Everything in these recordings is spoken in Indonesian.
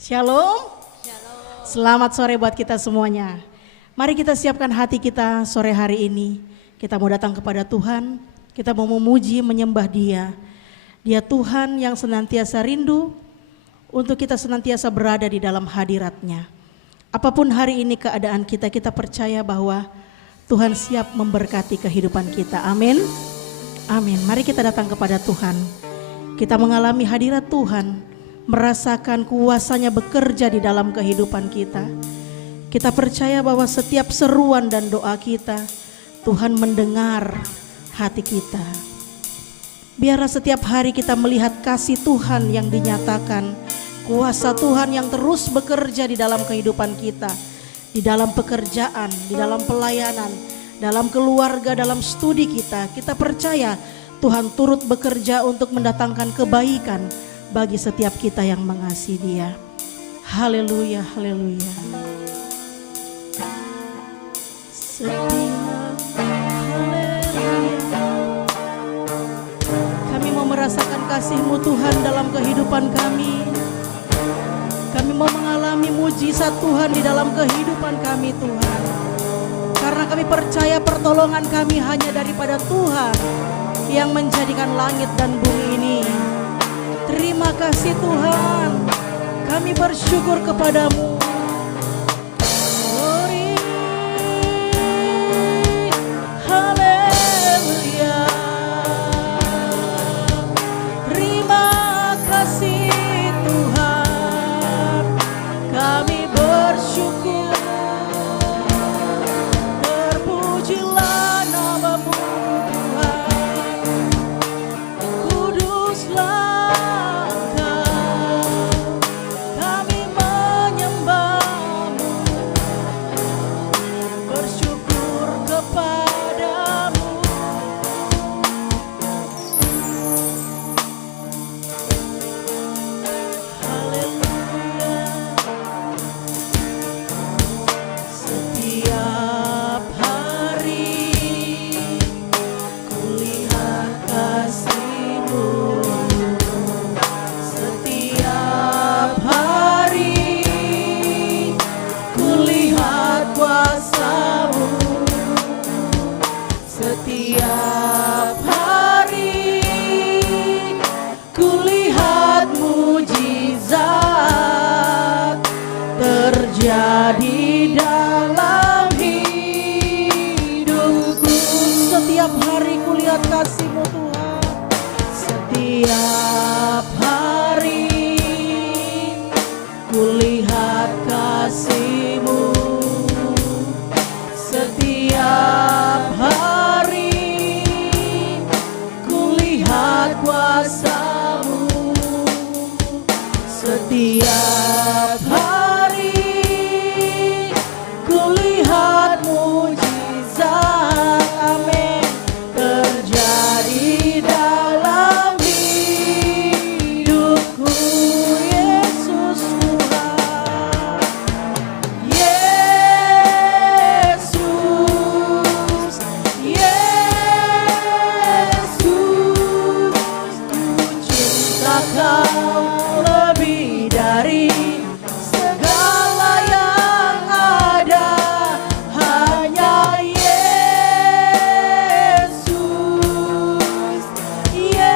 Shalom. Selamat sore buat kita semuanya. Mari kita siapkan hati kita sore hari ini. Kita mau datang kepada Tuhan, kita mau memuji, menyembah Dia. Dia Tuhan yang senantiasa rindu untuk kita senantiasa berada di dalam hadirat-Nya. Apapun hari ini keadaan kita, kita percaya bahwa Tuhan siap memberkati kehidupan kita. Amin. Amin. Mari kita datang kepada Tuhan. Kita mengalami hadirat Tuhan, merasakan kuasa-Nya bekerja di dalam kehidupan kita. Kita percaya bahwa setiap seruan dan doa kita, Tuhan mendengar hati kita. Biarlah setiap hari kita melihat kasih Tuhan yang dinyatakan, kuasa Tuhan yang terus bekerja di dalam kehidupan kita, di dalam pekerjaan, di dalam pelayanan, dalam keluarga, dalam studi kita. Kita percaya Tuhan turut bekerja untuk mendatangkan kebaikan bagi setiap kita yang mengasihi Dia. Haleluya, haleluya. Kami mau merasakan kasih-Mu Tuhan dalam kehidupan kami. Kami mau mengalami mujizat Tuhan di dalam kehidupan kami Tuhan. Karena kami percaya pertolongan kami hanya daripada Tuhan yang menjadikan langit dan bumi ini. Terima kasih Tuhan, kami bersyukur kepadamu. Glory, haleluya. Terima kasih Tuhan, kami bersyukur. Terpujilah nama-Mu Tuhan, kuduslah terjadi dalam hidupku. Setiap hari kulihat kasih-Mu Tuhan. Setiap hari kulihat kasih-Mu. Setiap hari kulihat kuasa-Mu. Setiap hari kulihat mujizat, amin, terjadi dalam hidupku. Yesus Tuhan, Yesus, Yesus, ku cinta Kau lebih dari segala yang ada. Hanya Yesus, Yesus,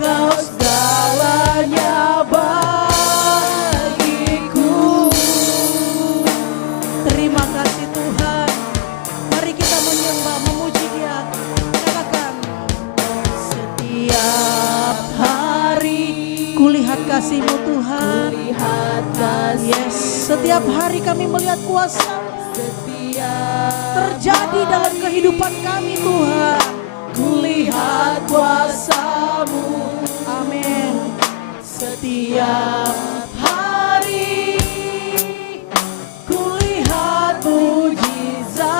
Kau segalanya bagiku. Terima kasih Tuhan. Mari kita menyembah, memuji Dia. Katakan, setiap hari kulihat kasih-Mu Tuhan. Yes, setiap hari kami melihat kuasa terjadi dalam kehidupan kami Tuhan. Kulihat kuasa-Mu, amin. Setiap hari kulihat mujizat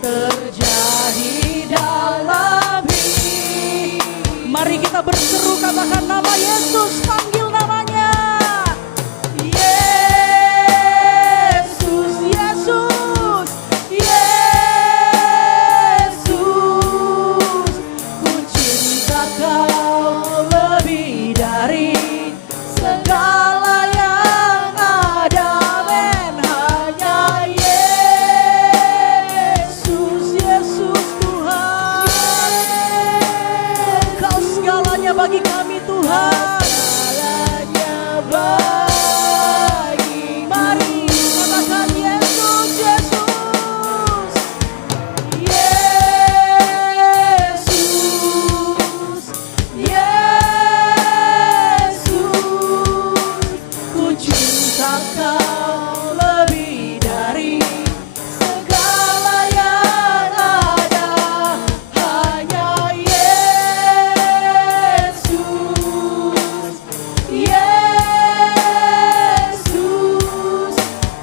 terjadi dalam hidup. Mari kita berseru, katakan nama Yesus, panggil namanya. Yesus, Yesus, Yesus, ku cinta Kau bagi kami Tuhan. Segalanya bagi Mari katakan Yesus, Yesus. Yesus, Yesus, ku cinta Kau lebih dari segala yang ada. Hanya Yesus, Yesus,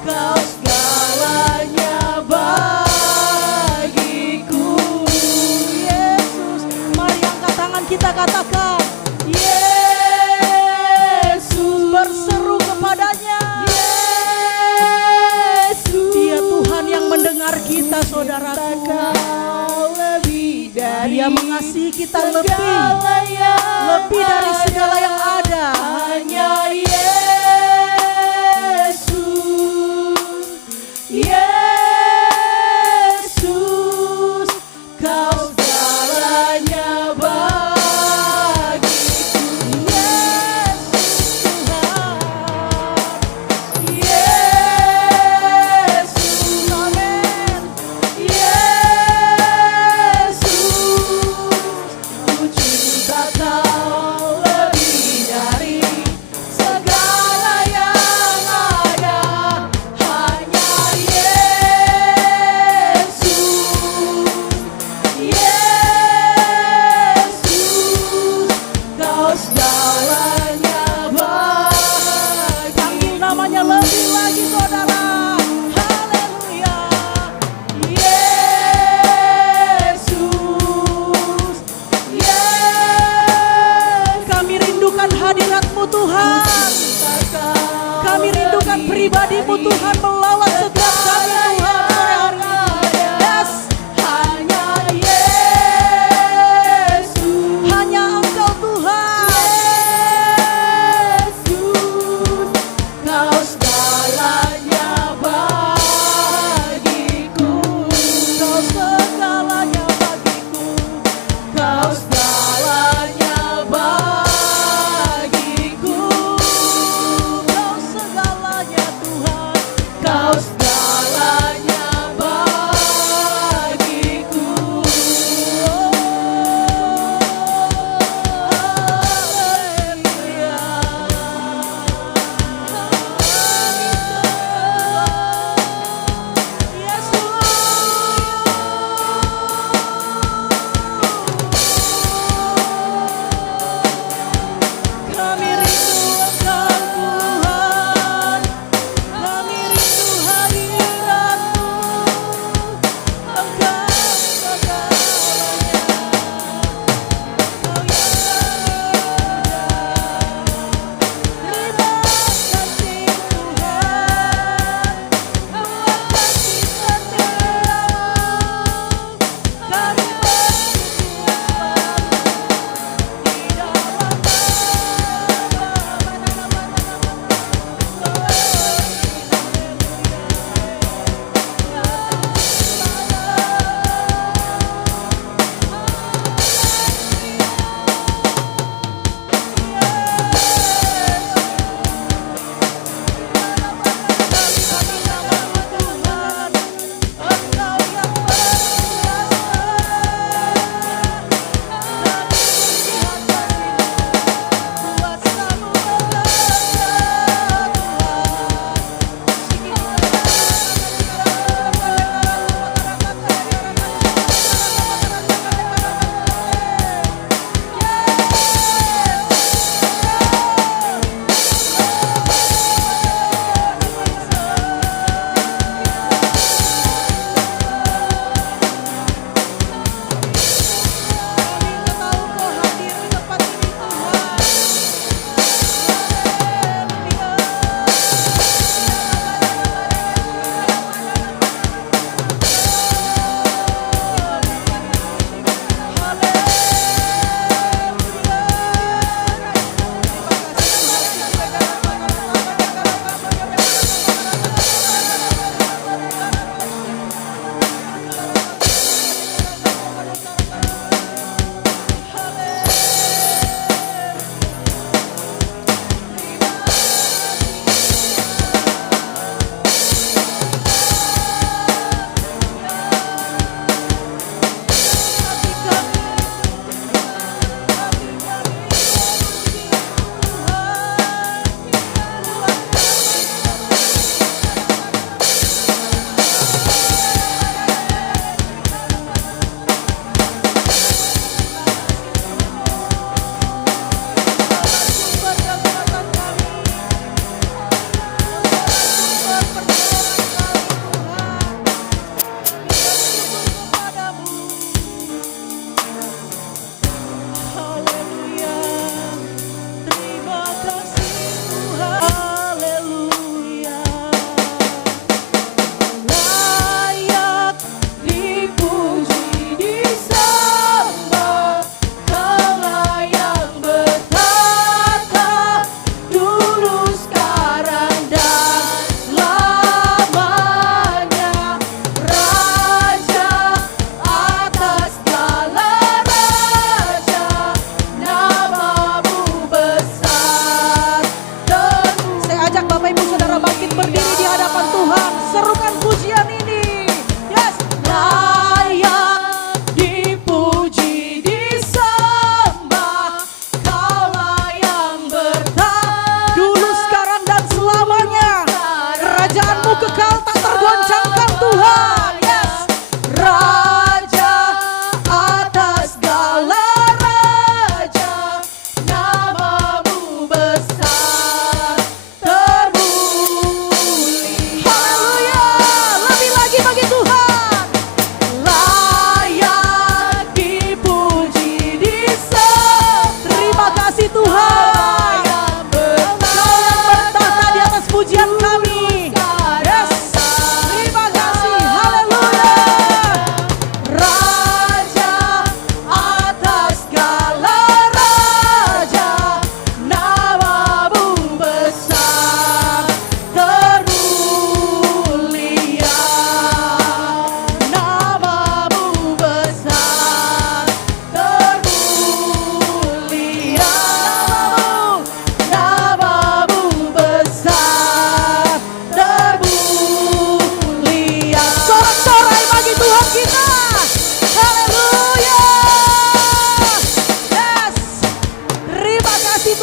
Kau segalanya bagiku. Yesus, mari angkat tangan kita katakan, Yesus, berseru kepadanya. Yesus, Dia Tuhan yang mendengar kita, saudaraku. Kau lebih dari Dia mengasihi kita lebih segala yang dari segala yang ada. hanya Yesus, Yesus, Kau segalanya bagiku. Yesus, amin. Yesus, ku cinta Kau lebih dari segala yang ada. Hanya Yesus, Yesus, Kau segalanya Panggil bagiku. namanya lebih lagi, saudara. Haleluya. Yesus, Yesus, Kami rindukan hadirat-Mu Tuhan. Kami rindukan pribadi-Mu Tuhan melawat setiap kami Tuhan sore hari ini. Yes, hanya Yesus, hanya Engkau Tuhan. Yesus, Kau segalanya bagiku. Kau segalanya bagiku. Kau segalanya bagiku. Kau segalanya Tuhan. Kau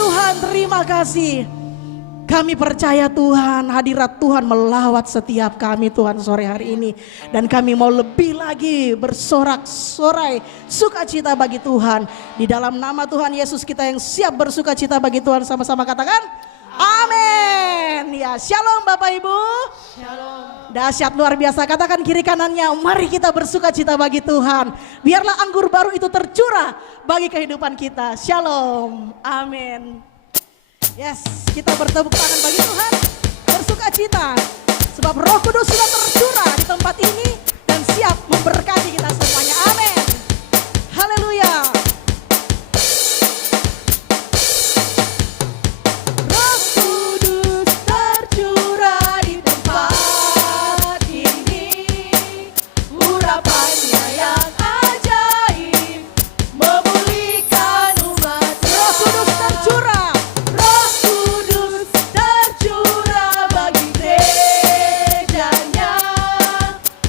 Tuhan, terima kasih. Kami percaya Tuhan, hadirat Tuhan melawat setiap kami Tuhan sore hari ini. Dan kami mau lebih lagi bersorak-sorai sukacita bagi Tuhan. Di dalam nama Tuhan Yesus kita yang siap bersukacita bagi Tuhan, sama-sama katakan amin. Ya, shalom Bapak Ibu. Shalom. Dahsyat luar biasa, katakan kiri kanannya, mari kita bersukacita bagi Tuhan. Biarlah anggur baru itu tercurah bagi kehidupan kita. Shalom, amin. Yes, kita bertepuk tangan bagi Tuhan, bersukacita. Sebab Roh Kudus sudah tercurah di tempat ini dan siap memberkati kita semuanya. Amin. Haleluya. Roh Kudus tercurah di tempat ini, urapannya yang ajaib memulihkan umat. Roh Kudus tercurah. Roh Kudus tercurah bagi gerejanya,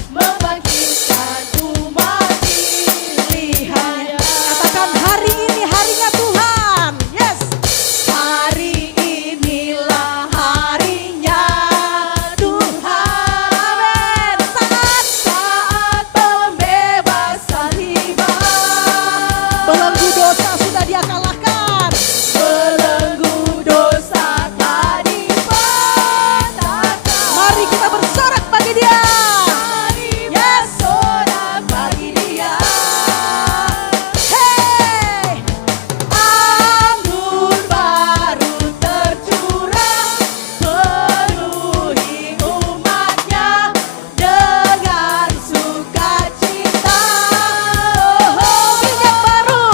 membangkitkan umat pilihannya. Katakan hari ini harinya Tuhan. Yes. Hari inilah harinya Tuhan. Saat pembebasan tiba, Belenggu dosa sudah Dia kalahkan. belenggu dosa telah dipatahkan. Mari kita bersorak bagi Dia. Mari bersorak bagi Dia. Hey. Anggur baru tercurah, penuhi umatnya dengan sukacita. Minyak baru.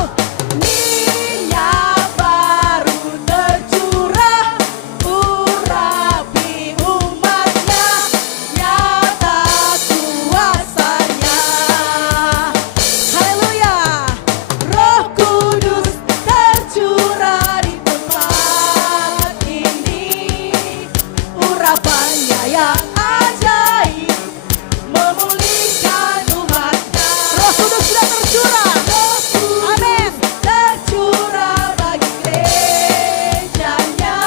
Minyak baru tercurah, urapi umatnya, nyata kuasanya. Haleluya. Roh Kudus tercurah di tempat ini, urapannya yang ajaib memulihkan umatnya. Roh Kudus sudah tercurah. Roh Kudus Amin. tercurah bagi gerejanya,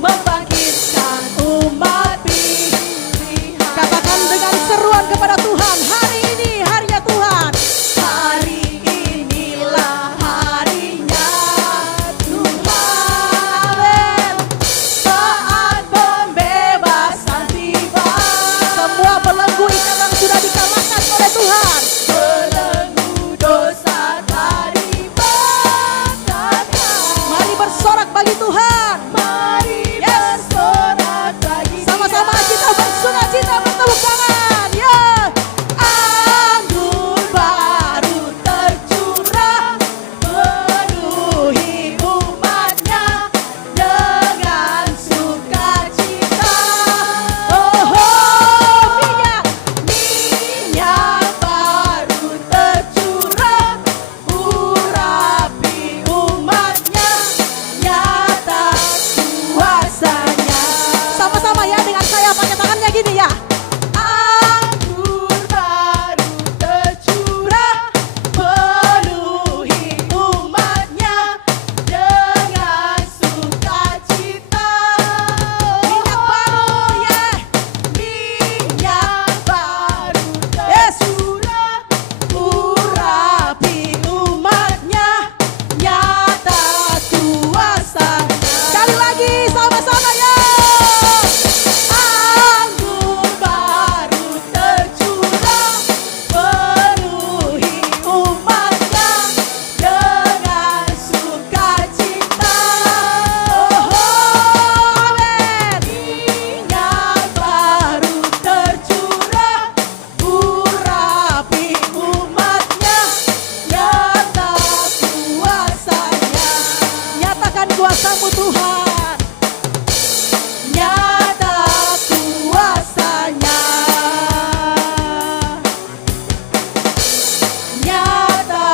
membangkitkan umat pilihan. Katakan dengan seruan kepada Tuhan, hari ini harinya Tuhan. Hari inilah harinya Tuhan. Saat pembebasan tiba, Semua belenggu ikatan sudah dikalahkan oleh Tuhan. belenggu dosa telah dipatahkan. Mari bersorak bagi Tuhan. Mari bersorak bagi Sama-sama Dia. kita bersukacita, bertepuk tangan. Ya. Anggur baru tercurah, penuhi umatnya dengan sukacita. Minyak baru tercurah, urapi umatnya, nyata kuasanya. Sama-sama ya dengan saya pakai tangannya gini ya. Anggur baru tercurah, penuhi umatnya dengan sukacita. Minyak baru ya. Minyak baru Yes. tercurah, urapi umatnya, nyata kuasanya. Sekali lagi sama-sama ya. Anggur baru tercurah, penuhi umatnya dengan sukacita. Amin. Minyak baru tercurah, urapi umatnya, nyata kuasanya. Nyatakan kuasamu Tuhan. Nyata kuasanya, nyata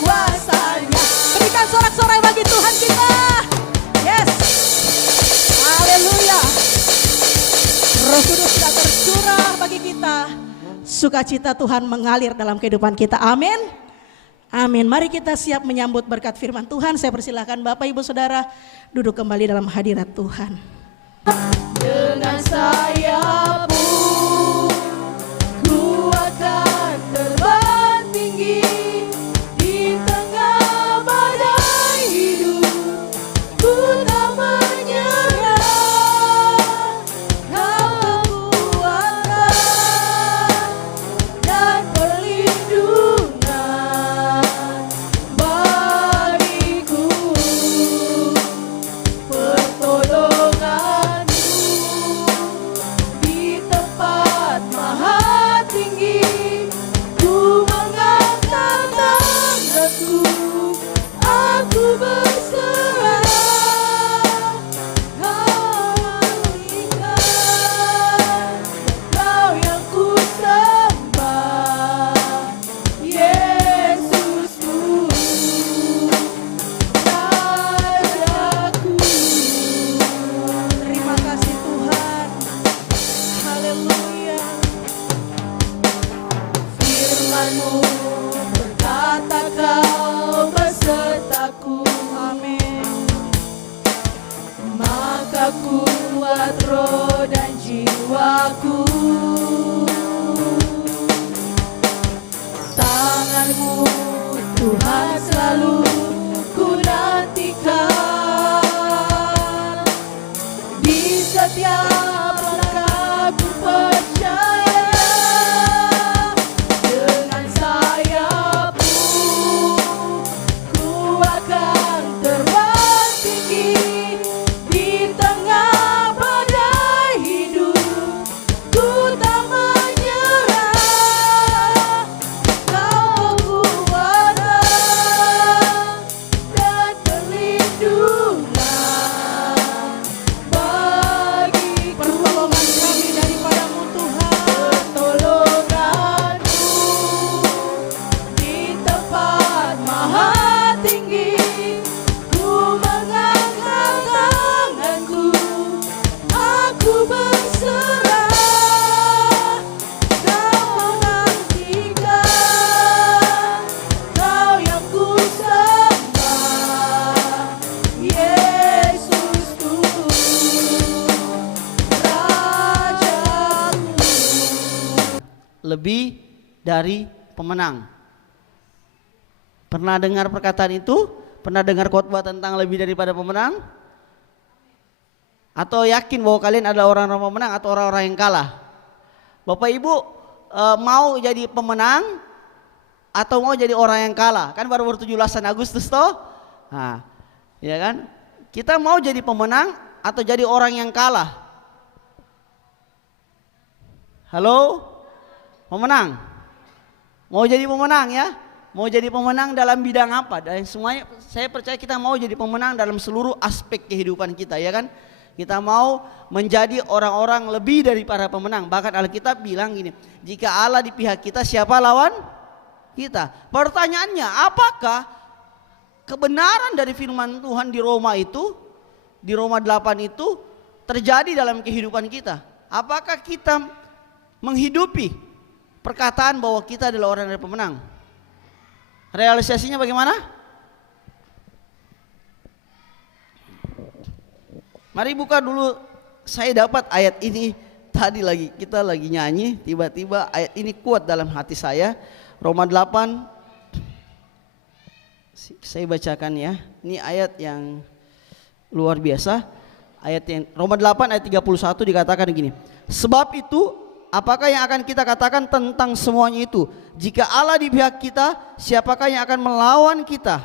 kuasanya. Berikan sorak-sorai bagi Tuhan kita. Yes. Haleluya. Roh Kudus sudah tercurah bagi kita. Sukacita Tuhan mengalir dalam kehidupan kita. Amin. Amin. Mari kita siap menyambut berkat firman Tuhan. Saya persilahkan Bapak Ibu Saudara duduk kembali dalam hadirat Tuhan. Dengan sayapmu ku akan terbang tinggi di tengah badai hidup. Ku tak menyerah, Kau kekuatan dan perlindungan bagiku. Pertolonganmu di tempat maha tinggi, ku mengangkat tanganku, aku berserah. Kau ingat, Kau yang ku sembah, Yesusku, Rajaku. Terima kasih Tuhan. Haleluya. Firman-Mu berkata Kau besertaku, Amin. maka kuat roh dan jiwaku. Tangan-Mu Tuhan selalu ku nantikan, di setiap langkah ku percaya. Dengan sayapmu ku akan terbang tinggi di tengah badai hidup. Ku tak menyerah, Kau kekuatan dan perlindungan bagiku. Pertolongan kami daripadamu Tuhan. Pertolonganmu di tempat maha tinggi, ku mengangkat tanganku, aku berserah. Kau menantikan, Kau yang ku sembah, Yesusku, Rajaku. Lebih dari pemenang. Pernah dengar perkataan itu? Pernah dengar khotbah tentang lebih daripada pemenang? Atau yakin bahwa kalian adalah orang-orang pemenang atau orang-orang yang kalah? Bapak Ibu mau jadi pemenang atau mau jadi orang yang kalah? Kan baru 17 Agustus toh? Nah, ya kan? Kita mau jadi pemenang atau jadi orang yang kalah? Halo? Pemenang? Mau jadi pemenang ya? Mau jadi pemenang dalam bidang apa? Dan semuanya saya percaya kita mau jadi pemenang dalam seluruh aspek kehidupan kita, ya kan? Kita mau menjadi orang-orang lebih daripada pemenang. Bahkan Alkitab bilang gini, jika Allah di pihak kita, siapa lawan kita? Pertanyaannya, apakah kebenaran dari firman Tuhan di Roma itu, di Roma 8 itu terjadi dalam kehidupan kita? Apakah kita menghidupi perkataan bahwa kita adalah orang yang pemenang? Realisasinya bagaimana? Mari buka dulu. Saya dapat ayat ini tadi lagi, kita lagi nyanyi, tiba-tiba ayat ini kuat dalam hati saya. Roma 8, saya bacakan ya. Ini ayat yang luar biasa. Ayat yang Roma 8 ayat 31 dikatakan begini. Sebab itu, apakah yang akan kita katakan tentang semuanya itu? Jika Allah di pihak kita, siapakah yang akan melawan kita?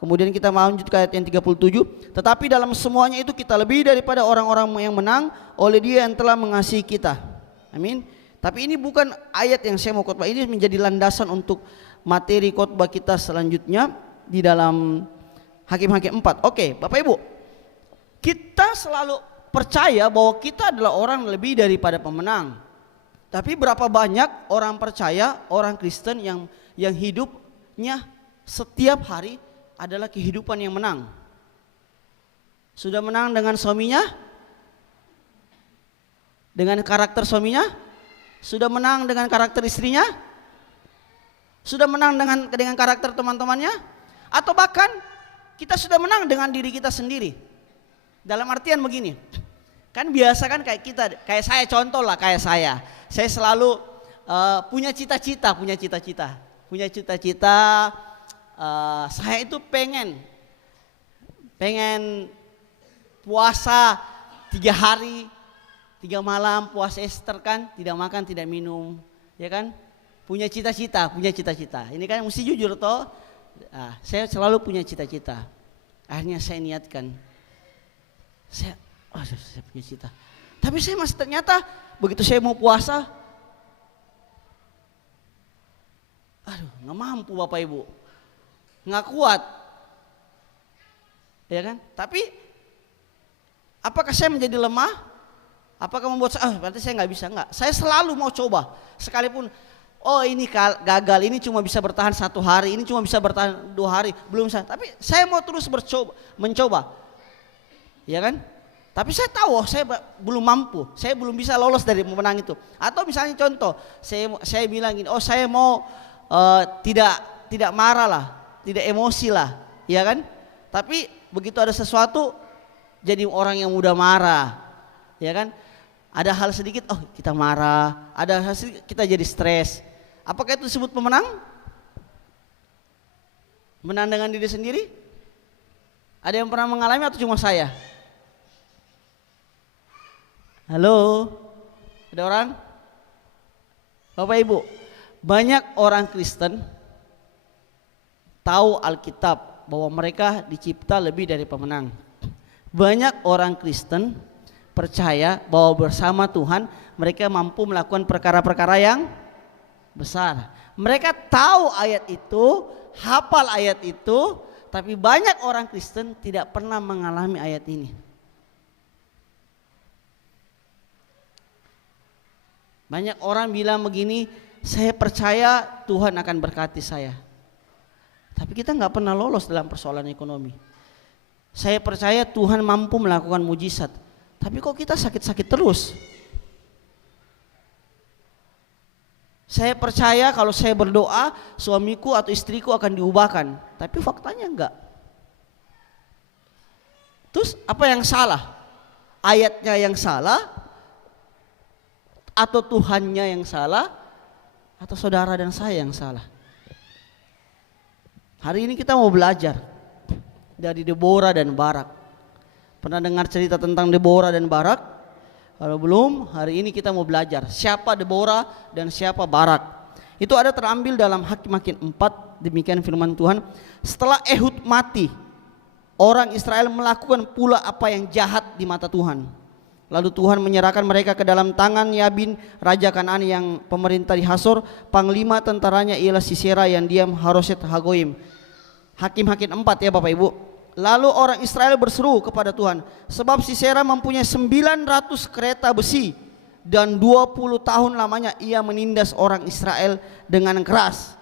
Kemudian kita lanjut ke ayat yang 37. Tetapi dalam semuanya itu kita lebih daripada orang-orang yang menang oleh Dia yang telah mengasihi kita. Amin. Tapi ini bukan ayat yang saya mau khotbah. Ini menjadi landasan untuk materi khotbah kita selanjutnya di dalam Hakim-Hakim 4. Oke, Bapak Ibu. Kita selalu percaya bahwa kita adalah orang lebih daripada pemenang. Tapi berapa banyak orang percaya, orang Kristen yang hidupnya setiap hari adalah kehidupan yang menang. Sudah menang dengan suaminya? Dengan karakter suaminya? Sudah menang dengan karakter istrinya? Sudah menang dengan karakter teman-temannya? Atau bahkan kita sudah menang dengan diri kita sendiri? Dalam artian begini, kan biasa kan kayak saya contoh lah, kayak saya selalu punya cita-cita. Saya itu pengen puasa 3 hari 3 malam, puasa Ester kan, tidak makan tidak minum, ya kan? Punya cita-cita. Ini kan mesti jujur toh. Saya selalu punya cita-cita. Akhirnya saya niatkan, saya punya cita. Tapi saya masih ternyata begitu saya mau puasa, nggak mampu Bapak Ibu, nggak kuat, ya kan? Tapi apakah saya menjadi lemah? Apakah membuat saya, berarti saya nggak bisa? Nggak. Saya selalu mau coba, sekalipun ini gagal, ini cuma bisa bertahan 1 hari, ini cuma bisa bertahan 2 hari, belum bisa. Tapi saya mau terus mencoba, ya kan? Tapi saya tahu saya belum mampu, saya belum bisa lolos dari pemenang itu. Atau misalnya contoh, saya bilang gini, saya mau tidak marah lah, tidak emosi lah, ya kan? Tapi begitu ada sesuatu jadi orang yang mudah marah, ya kan? Ada hal sedikit, kita marah, ada hal sedikit kita jadi stres. Apakah itu disebut pemenang? Menang dengan diri sendiri? Ada yang pernah mengalami atau cuma saya? Halo, ada orang? Bapak Ibu, banyak orang Kristen tahu Alkitab bahwa mereka dicipta lebih dari pemenang. Banyak orang Kristen percaya bahwa bersama Tuhan mereka mampu melakukan perkara-perkara yang besar. Mereka tahu ayat itu, hafal ayat itu, tapi banyak orang Kristen tidak pernah mengalami ayat ini. Banyak orang bilang begini, saya percaya Tuhan akan berkati saya. Tapi kita nggak pernah lolos dalam persoalan ekonomi. Saya percaya Tuhan mampu melakukan mujizat. Tapi kok kita sakit-sakit terus? Saya percaya kalau saya berdoa, suamiku atau istriku akan diubahkan. Tapi faktanya enggak. Terus apa yang salah? Ayatnya yang salah? Atau Tuhannya yang salah? Atau saudara dan saya yang salah? Hari ini kita mau belajar dari Deborah dan Barak. Pernah dengar cerita tentang Deborah dan Barak? Kalau belum, hari ini kita mau belajar siapa Deborah dan siapa Barak. Itu ada terambil dalam Hakim-Hakim 4, demikian firman Tuhan. Setelah Ehud mati, orang Israel melakukan pula apa yang jahat di mata Tuhan. Lalu Tuhan menyerahkan mereka ke dalam tangan Yabin, raja Kanaan yang pemerintah di Hasor. Panglima tentaranya ialah Sisera yang diam Haroset Hagoim. Hakim-Hakim 4 ya Bapak Ibu. Lalu orang Israel berseru kepada Tuhan, sebab Sisera mempunyai 900 kereta besi dan 20 tahun lamanya ia menindas orang Israel dengan keras.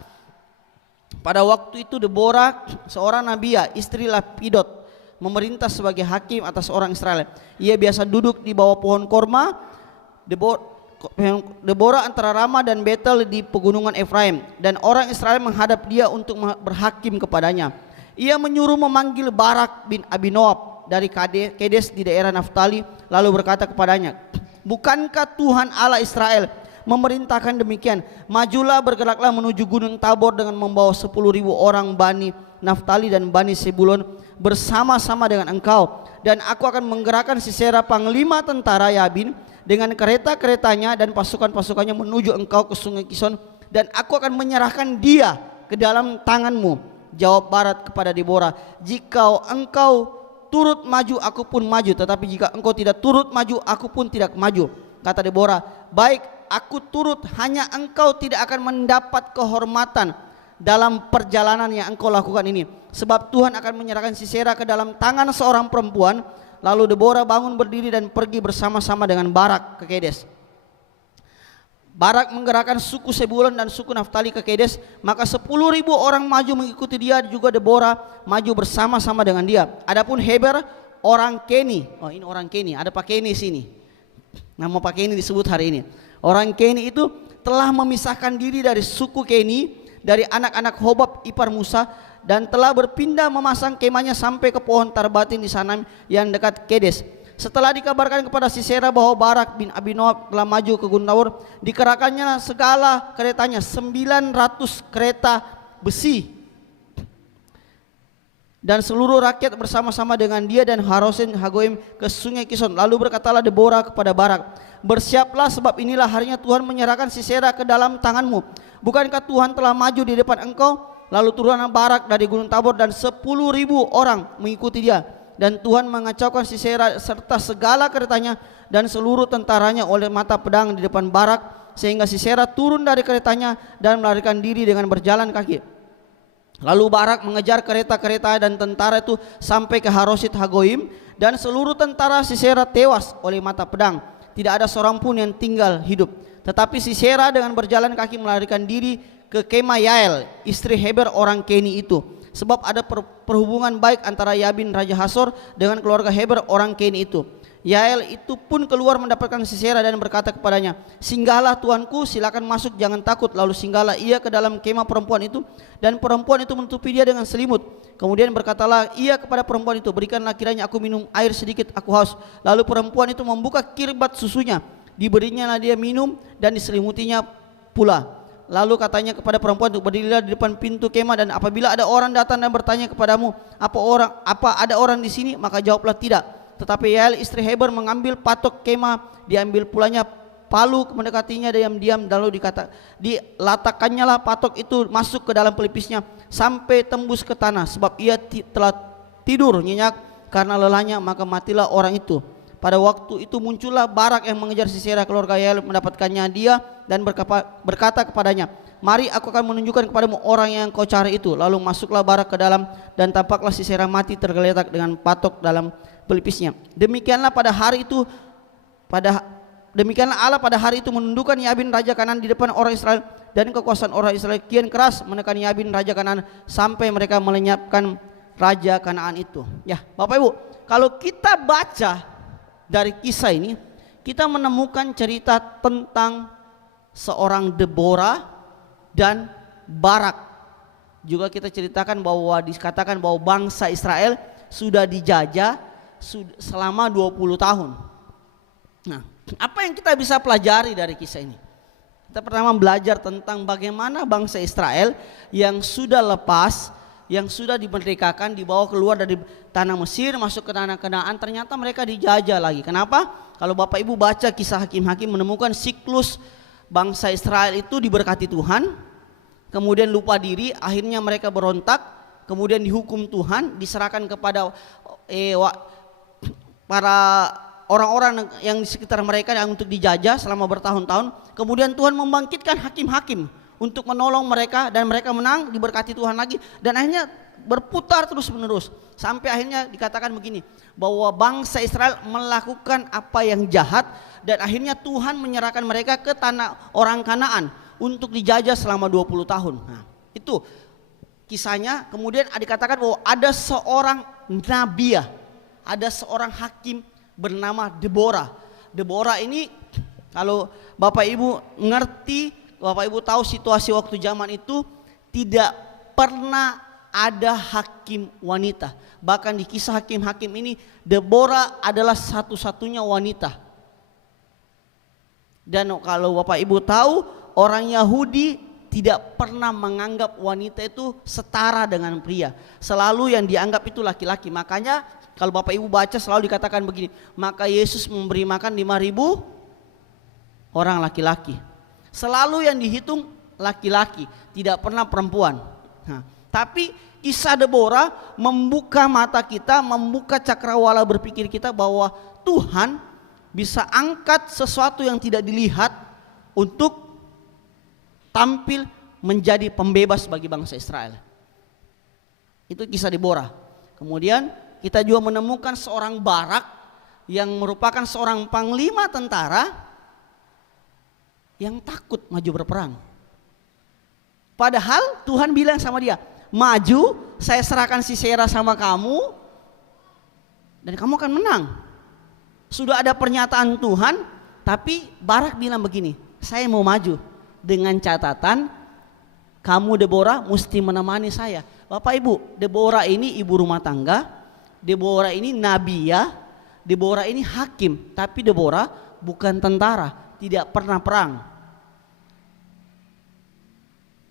Pada waktu itu Deborah, seorang nabiya, istri Lapidot, memerintah sebagai hakim atas orang Israel. Ia biasa duduk di bawah pohon korma. Deborah antara Ramah dan Betel di pegunungan Efraim, dan orang Israel menghadap dia untuk berhakim kepadanya. Ia menyuruh memanggil Barak bin Abinoam dari Kedes di daerah Naftali, lalu berkata kepadanya, bukankah Tuhan Allah Israel memerintahkan demikian? Majulah, bergeraklah menuju gunung Tabor dengan membawa 10.000 orang Bani Naftali dan Bani Sebulon bersama-sama dengan engkau, dan aku akan menggerakkan Sisera panglima tentara Yabin dengan kereta-keretanya dan pasukan-pasukannya menuju engkau ke sungai Kison, dan aku akan menyerahkan dia ke dalam tanganmu. Jawab Barak kepada Deborah, jika engkau turut maju aku pun maju, tetapi jika engkau tidak turut maju aku pun tidak maju. Kata Deborah, baik, aku turut, hanya engkau tidak akan mendapat kehormatan dalam perjalanan yang engkau lakukan ini, sebab Tuhan akan menyerahkan Sisera ke dalam tangan seorang perempuan. Lalu Deborah bangun berdiri dan pergi bersama-sama dengan Barak ke Kedes. Barak menggerakkan suku Sebulon dan suku Naftali ke Kedes, maka 10.000 orang maju mengikuti dia, juga Deborah maju bersama-sama dengan dia. Adapun Heber orang Keni, ini orang Keni, ada Pak Keni sini. Nama Pak Keni disebut hari ini. Orang Keni itu telah memisahkan diri dari suku Keni dari anak-anak Hobab ipar Musa dan telah berpindah memasang kemahnya sampai ke pohon Tarbatin di sana yang dekat Kedes. Setelah dikabarkan kepada Sisera bahwa Barak bin Abinoam telah maju ke Gunung Tabor, dikerahkannya segala keretanya 900 kereta besi dan seluruh rakyat bersama-sama dengan dia dan Harosen Hagoim ke sungai Kison. Lalu berkatalah Deborah kepada Barak, bersiaplah sebab inilah harinya Tuhan menyerahkan Sisera ke dalam tanganmu. Bukankah Tuhan telah maju di depan engkau? Lalu turunlah Barak dari Gunung Tabor dan 10.000 orang mengikuti dia. Dan Tuhan mengacaukan Sisera serta segala keretanya dan seluruh tentaranya oleh mata pedang di depan Barak, sehingga Sisera turun dari keretanya dan melarikan diri dengan berjalan kaki. Lalu Barak mengejar kereta-kereta dan tentara itu sampai ke Haroset Hagoim, dan seluruh tentara Sisera tewas oleh mata pedang. Tidak ada seorang pun yang tinggal hidup. Tetapi Sisera dengan berjalan kaki melarikan diri ke kemah Yael, istri Heber orang Keni itu. Sebab ada perhubungan baik antara Yabin Raja Hasor dengan keluarga Heber orang Keni itu. Yael itu pun keluar mendapatkan Sisera dan berkata kepadanya, singgahlah tuanku, silakan masuk, jangan takut. Lalu singgahlah ia ke dalam kemah perempuan itu, dan perempuan itu menutupi dia dengan selimut. Kemudian berkatalah ia kepada perempuan itu, berikanlah kiranya aku minum air sedikit, aku haus. Lalu perempuan itu membuka kirbat susunya, diberinya dia minum dan diselimutinya pula. Lalu katanya kepada perempuan itu, berdirilah di depan pintu kemah, dan apabila ada orang datang dan bertanya kepadamu, apa ada orang di sini, maka jawablah tidak. Tetapi Yael istri Heber mengambil patok kemah, diambil pulanya palu, mendekatinya diam-diam, lalu dilatakannya lah patok itu masuk ke dalam pelipisnya sampai tembus ke tanah, sebab ia telah tidur nyenyak karena lelahnya, maka matilah orang itu. Pada waktu itu muncullah Barak yang mengejar Sisera, keluarga Yael mendapatkannya dia dan berkata kepadanya, mari aku akan menunjukkan kepadamu orang yang kau cari itu. Lalu masuklah Barak ke dalam, dan tampaklah Sisera mati tergeletak dengan patok dalam pelipisnya. Demikianlah Allah pada hari itu menundukkan Yabin Raja Kanaan di depan orang Israel, dan kekuasaan orang Israel kian keras menekan Yabin Raja Kanaan sampai mereka melenyapkan Raja Kanaan itu. Ya, Bapak Ibu, kalau kita baca dari kisah ini, kita menemukan cerita tentang seorang Deborah dan Barak. Juga kita ceritakan bahwa dikatakan bahwa bangsa Israel sudah dijajah selama 20 tahun. Nah, apa yang kita bisa pelajari dari kisah ini? Kita pertama belajar tentang bagaimana bangsa Israel yang sudah lepas, yang sudah dimerdekakan, dibawa keluar dari tanah Mesir masuk ke tanah Kanaan, ternyata mereka dijajah lagi. Kenapa? Kalau Bapak Ibu baca kisah Hakim-Hakim, menemukan siklus bangsa Israel itu diberkati Tuhan, kemudian lupa diri, akhirnya mereka berontak, kemudian dihukum Tuhan, diserahkan kepada para orang-orang yang di sekitar mereka yang untuk dijajah selama bertahun-tahun. Kemudian Tuhan membangkitkan hakim-hakim untuk menolong mereka, dan mereka menang, diberkati Tuhan lagi, dan akhirnya berputar terus menerus sampai akhirnya dikatakan begini, bahwa bangsa Israel melakukan apa yang jahat, dan akhirnya Tuhan menyerahkan mereka ke tanah orang Kanaan untuk dijajah selama 20 tahun. Nah, itu kisahnya. Kemudian dikatakan bahwa ada seorang nabiah, ada seorang hakim bernama Deborah. Deborah ini, kalau Bapak Ibu ngerti, Bapak Ibu tahu situasi waktu zaman itu tidak pernah ada hakim wanita. Bahkan di kisah Hakim-Hakim ini, Deborah adalah satu-satunya wanita. Dan kalau Bapak Ibu tahu, orang Yahudi tidak pernah menganggap wanita itu setara dengan pria. Selalu yang dianggap itu laki-laki. Makanya kalau Bapak Ibu baca selalu dikatakan begini, maka Yesus memberi makan 5.000 orang laki-laki. Selalu yang dihitung laki-laki, tidak pernah perempuan. Nah, tapi kisah Deborah membuka mata kita, membuka cakrawala berpikir kita bahwa Tuhan bisa angkat sesuatu yang tidak dilihat untuk tampil menjadi pembebas bagi bangsa Israel. Itu kisah Deborah. Kemudian kita juga menemukan seorang Barak yang merupakan seorang panglima tentara yang takut maju berperang. Padahal Tuhan bilang sama dia, maju, saya serahkan Sisera sama kamu, dan kamu akan menang. Sudah ada pernyataan Tuhan, tapi Barak bilang begini, saya mau maju dengan catatan Kamu Deborah mesti menemani saya. Bapak Ibu, Deborah ini ibu rumah tangga, Deborah ini nabiya, Deborah ini hakim. Tapi Deborah bukan tentara, tidak pernah perang.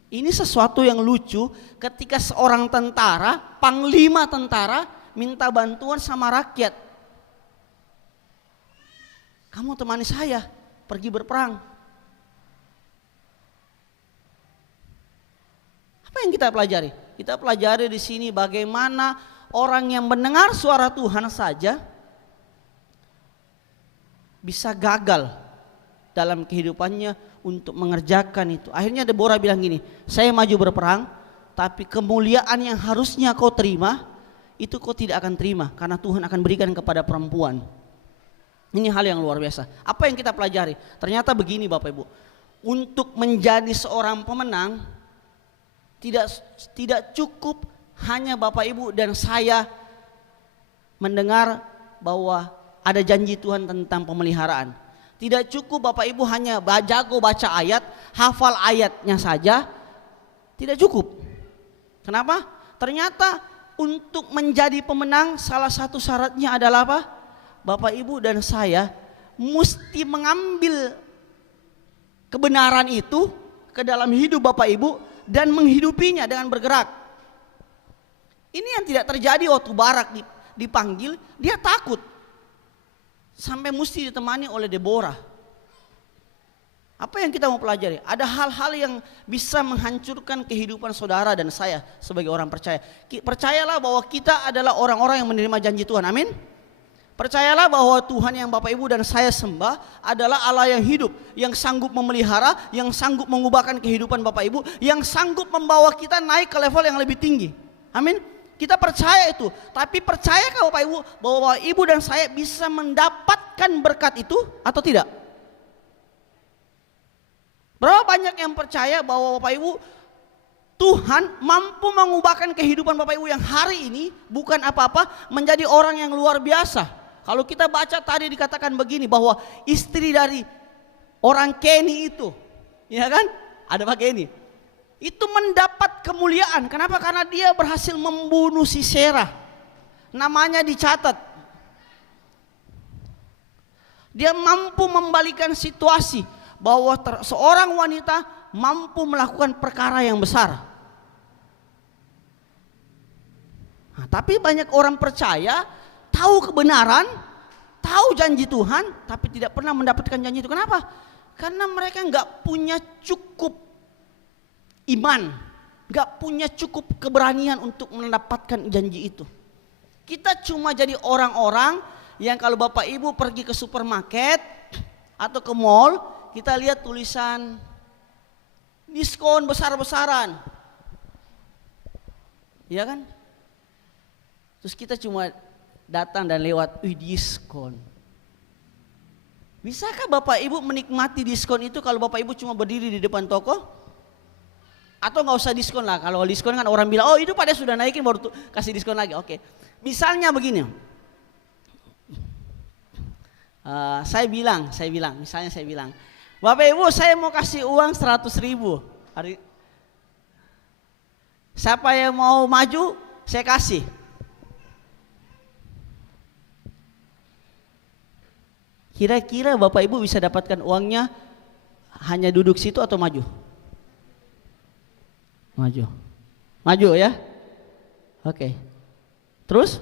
Ini sesuatu yang lucu ketika seorang tentara, panglima tentara minta bantuan sama rakyat. Kamu temani saya pergi berperang. Apa yang kita pelajari? Kita pelajari di sini bagaimana orang yang mendengar suara Tuhan saja bisa gagal dalam kehidupannya untuk mengerjakan itu. Akhirnya Deborah bilang gini, saya maju berperang, tapi kemuliaan yang harusnya kau terima, itu kau tidak akan terima, karena Tuhan akan berikan kepada perempuan. Ini hal yang luar biasa. Apa yang kita pelajari? Ternyata begini Bapak Ibu, untuk menjadi seorang pemenang, tidak cukup hanya Bapak Ibu dan saya mendengar bahwa ada janji Tuhan tentang pemeliharaan. Tidak cukup Bapak Ibu hanya jago baca ayat, hafal ayatnya saja. Tidak cukup. Kenapa? Ternyata untuk menjadi pemenang salah satu syaratnya adalah apa? Bapak Ibu dan saya mesti mengambil kebenaran itu ke dalam hidup Bapak Ibu dan menghidupinya dengan bergerak. Ini yang tidak terjadi waktu Barak dipanggil, dia takut. Sampai mesti ditemani oleh Deborah. Apa yang kita mau pelajari? Ada hal-hal yang bisa menghancurkan kehidupan saudara dan saya sebagai orang percaya. Percayalah bahwa kita adalah orang-orang yang menerima janji Tuhan. Amin. Percayalah bahwa Tuhan yang Bapak Ibu dan saya sembah adalah Allah yang hidup, yang sanggup memelihara, yang sanggup mengubahkan kehidupan Bapak Ibu, yang sanggup membawa kita naik ke level yang lebih tinggi. Amin. Kita percaya itu, tapi percayakah Bapak Ibu bahwa Bapak Ibu dan saya bisa mendapatkan berkat itu atau tidak? Berapa banyak yang percaya bahwa Bapak Ibu Tuhan mampu mengubahkan kehidupan Bapak Ibu yang hari ini bukan apa-apa menjadi orang yang luar biasa. Kalau kita baca tadi dikatakan begini bahwa istri dari orang Keni itu, ya kan? Ada Pak Keni. Itu mendapat kemuliaan. Kenapa? Karena dia berhasil membunuh Sisera. Namanya dicatat. Dia mampu membalikan situasi bahwa seorang wanita mampu melakukan perkara yang besar. Nah, tapi banyak orang percaya, tahu kebenaran, tahu janji Tuhan, tapi tidak pernah mendapatkan janji itu. Kenapa? Karena mereka nggak punya cukup iman, nggak punya cukup keberanian untuk mendapatkan janji itu. Kita cuma jadi orang-orang yang kalau Bapak Ibu pergi ke supermarket atau ke mall, kita lihat tulisan diskon besar-besaran, ya kan? Terus kita cuma datang dan lewat, diskon. Bisakah Bapak Ibu menikmati diskon itu kalau Bapak Ibu cuma berdiri di depan toko? Atau nggak usah diskon lah, kalau diskon kan orang bilang, oh itu pada sudah naikin baru kasih diskon lagi. Oke. Misalnya begini, saya bilang, Bapak Ibu saya mau kasih uang 100.000. Siapa yang mau maju, saya kasih. Kira-kira Bapak Ibu bisa dapatkan uangnya hanya duduk situ atau maju? Maju ya. Oke. Terus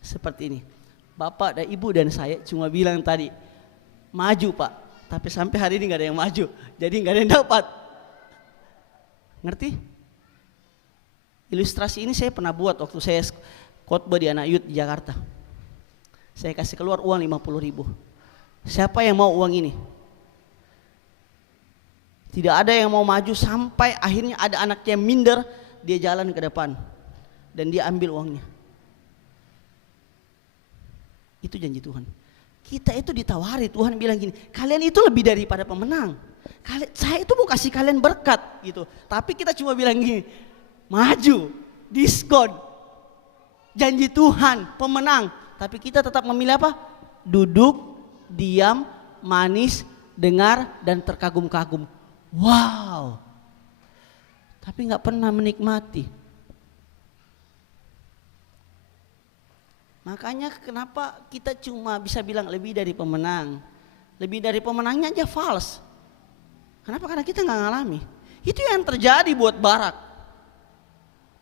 seperti ini. Bapak dan Ibu dan saya cuma bilang tadi, maju Pak. Tapi sampai hari ini gak ada yang maju. Jadi gak ada yang dapat. Ngerti? Ilustrasi ini saya pernah buat waktu saya khotbah di anak youth di Jakarta. Saya kasih keluar uang 50.000. Siapa yang mau uang ini? Tidak ada yang mau maju sampai akhirnya ada anak yang minder, dia jalan ke depan dan dia ambil uangnya. Itu janji Tuhan. Kita itu ditawari, Tuhan bilang gini, kalian itu lebih daripada pemenang. Saya itu mau kasih kalian berkat gitu. Tapi kita cuma bilang gini, maju, diskon, janji Tuhan, pemenang. Tapi kita tetap memilih apa? Duduk, diam, manis, dengar dan terkagum-kagum. Wow. Tapi nggak pernah menikmati. Makanya kenapa kita cuma bisa bilang lebih dari pemenang. Lebih dari pemenangnya aja false. Kenapa? Karena kita nggak ngalami. Itu yang terjadi buat Barak.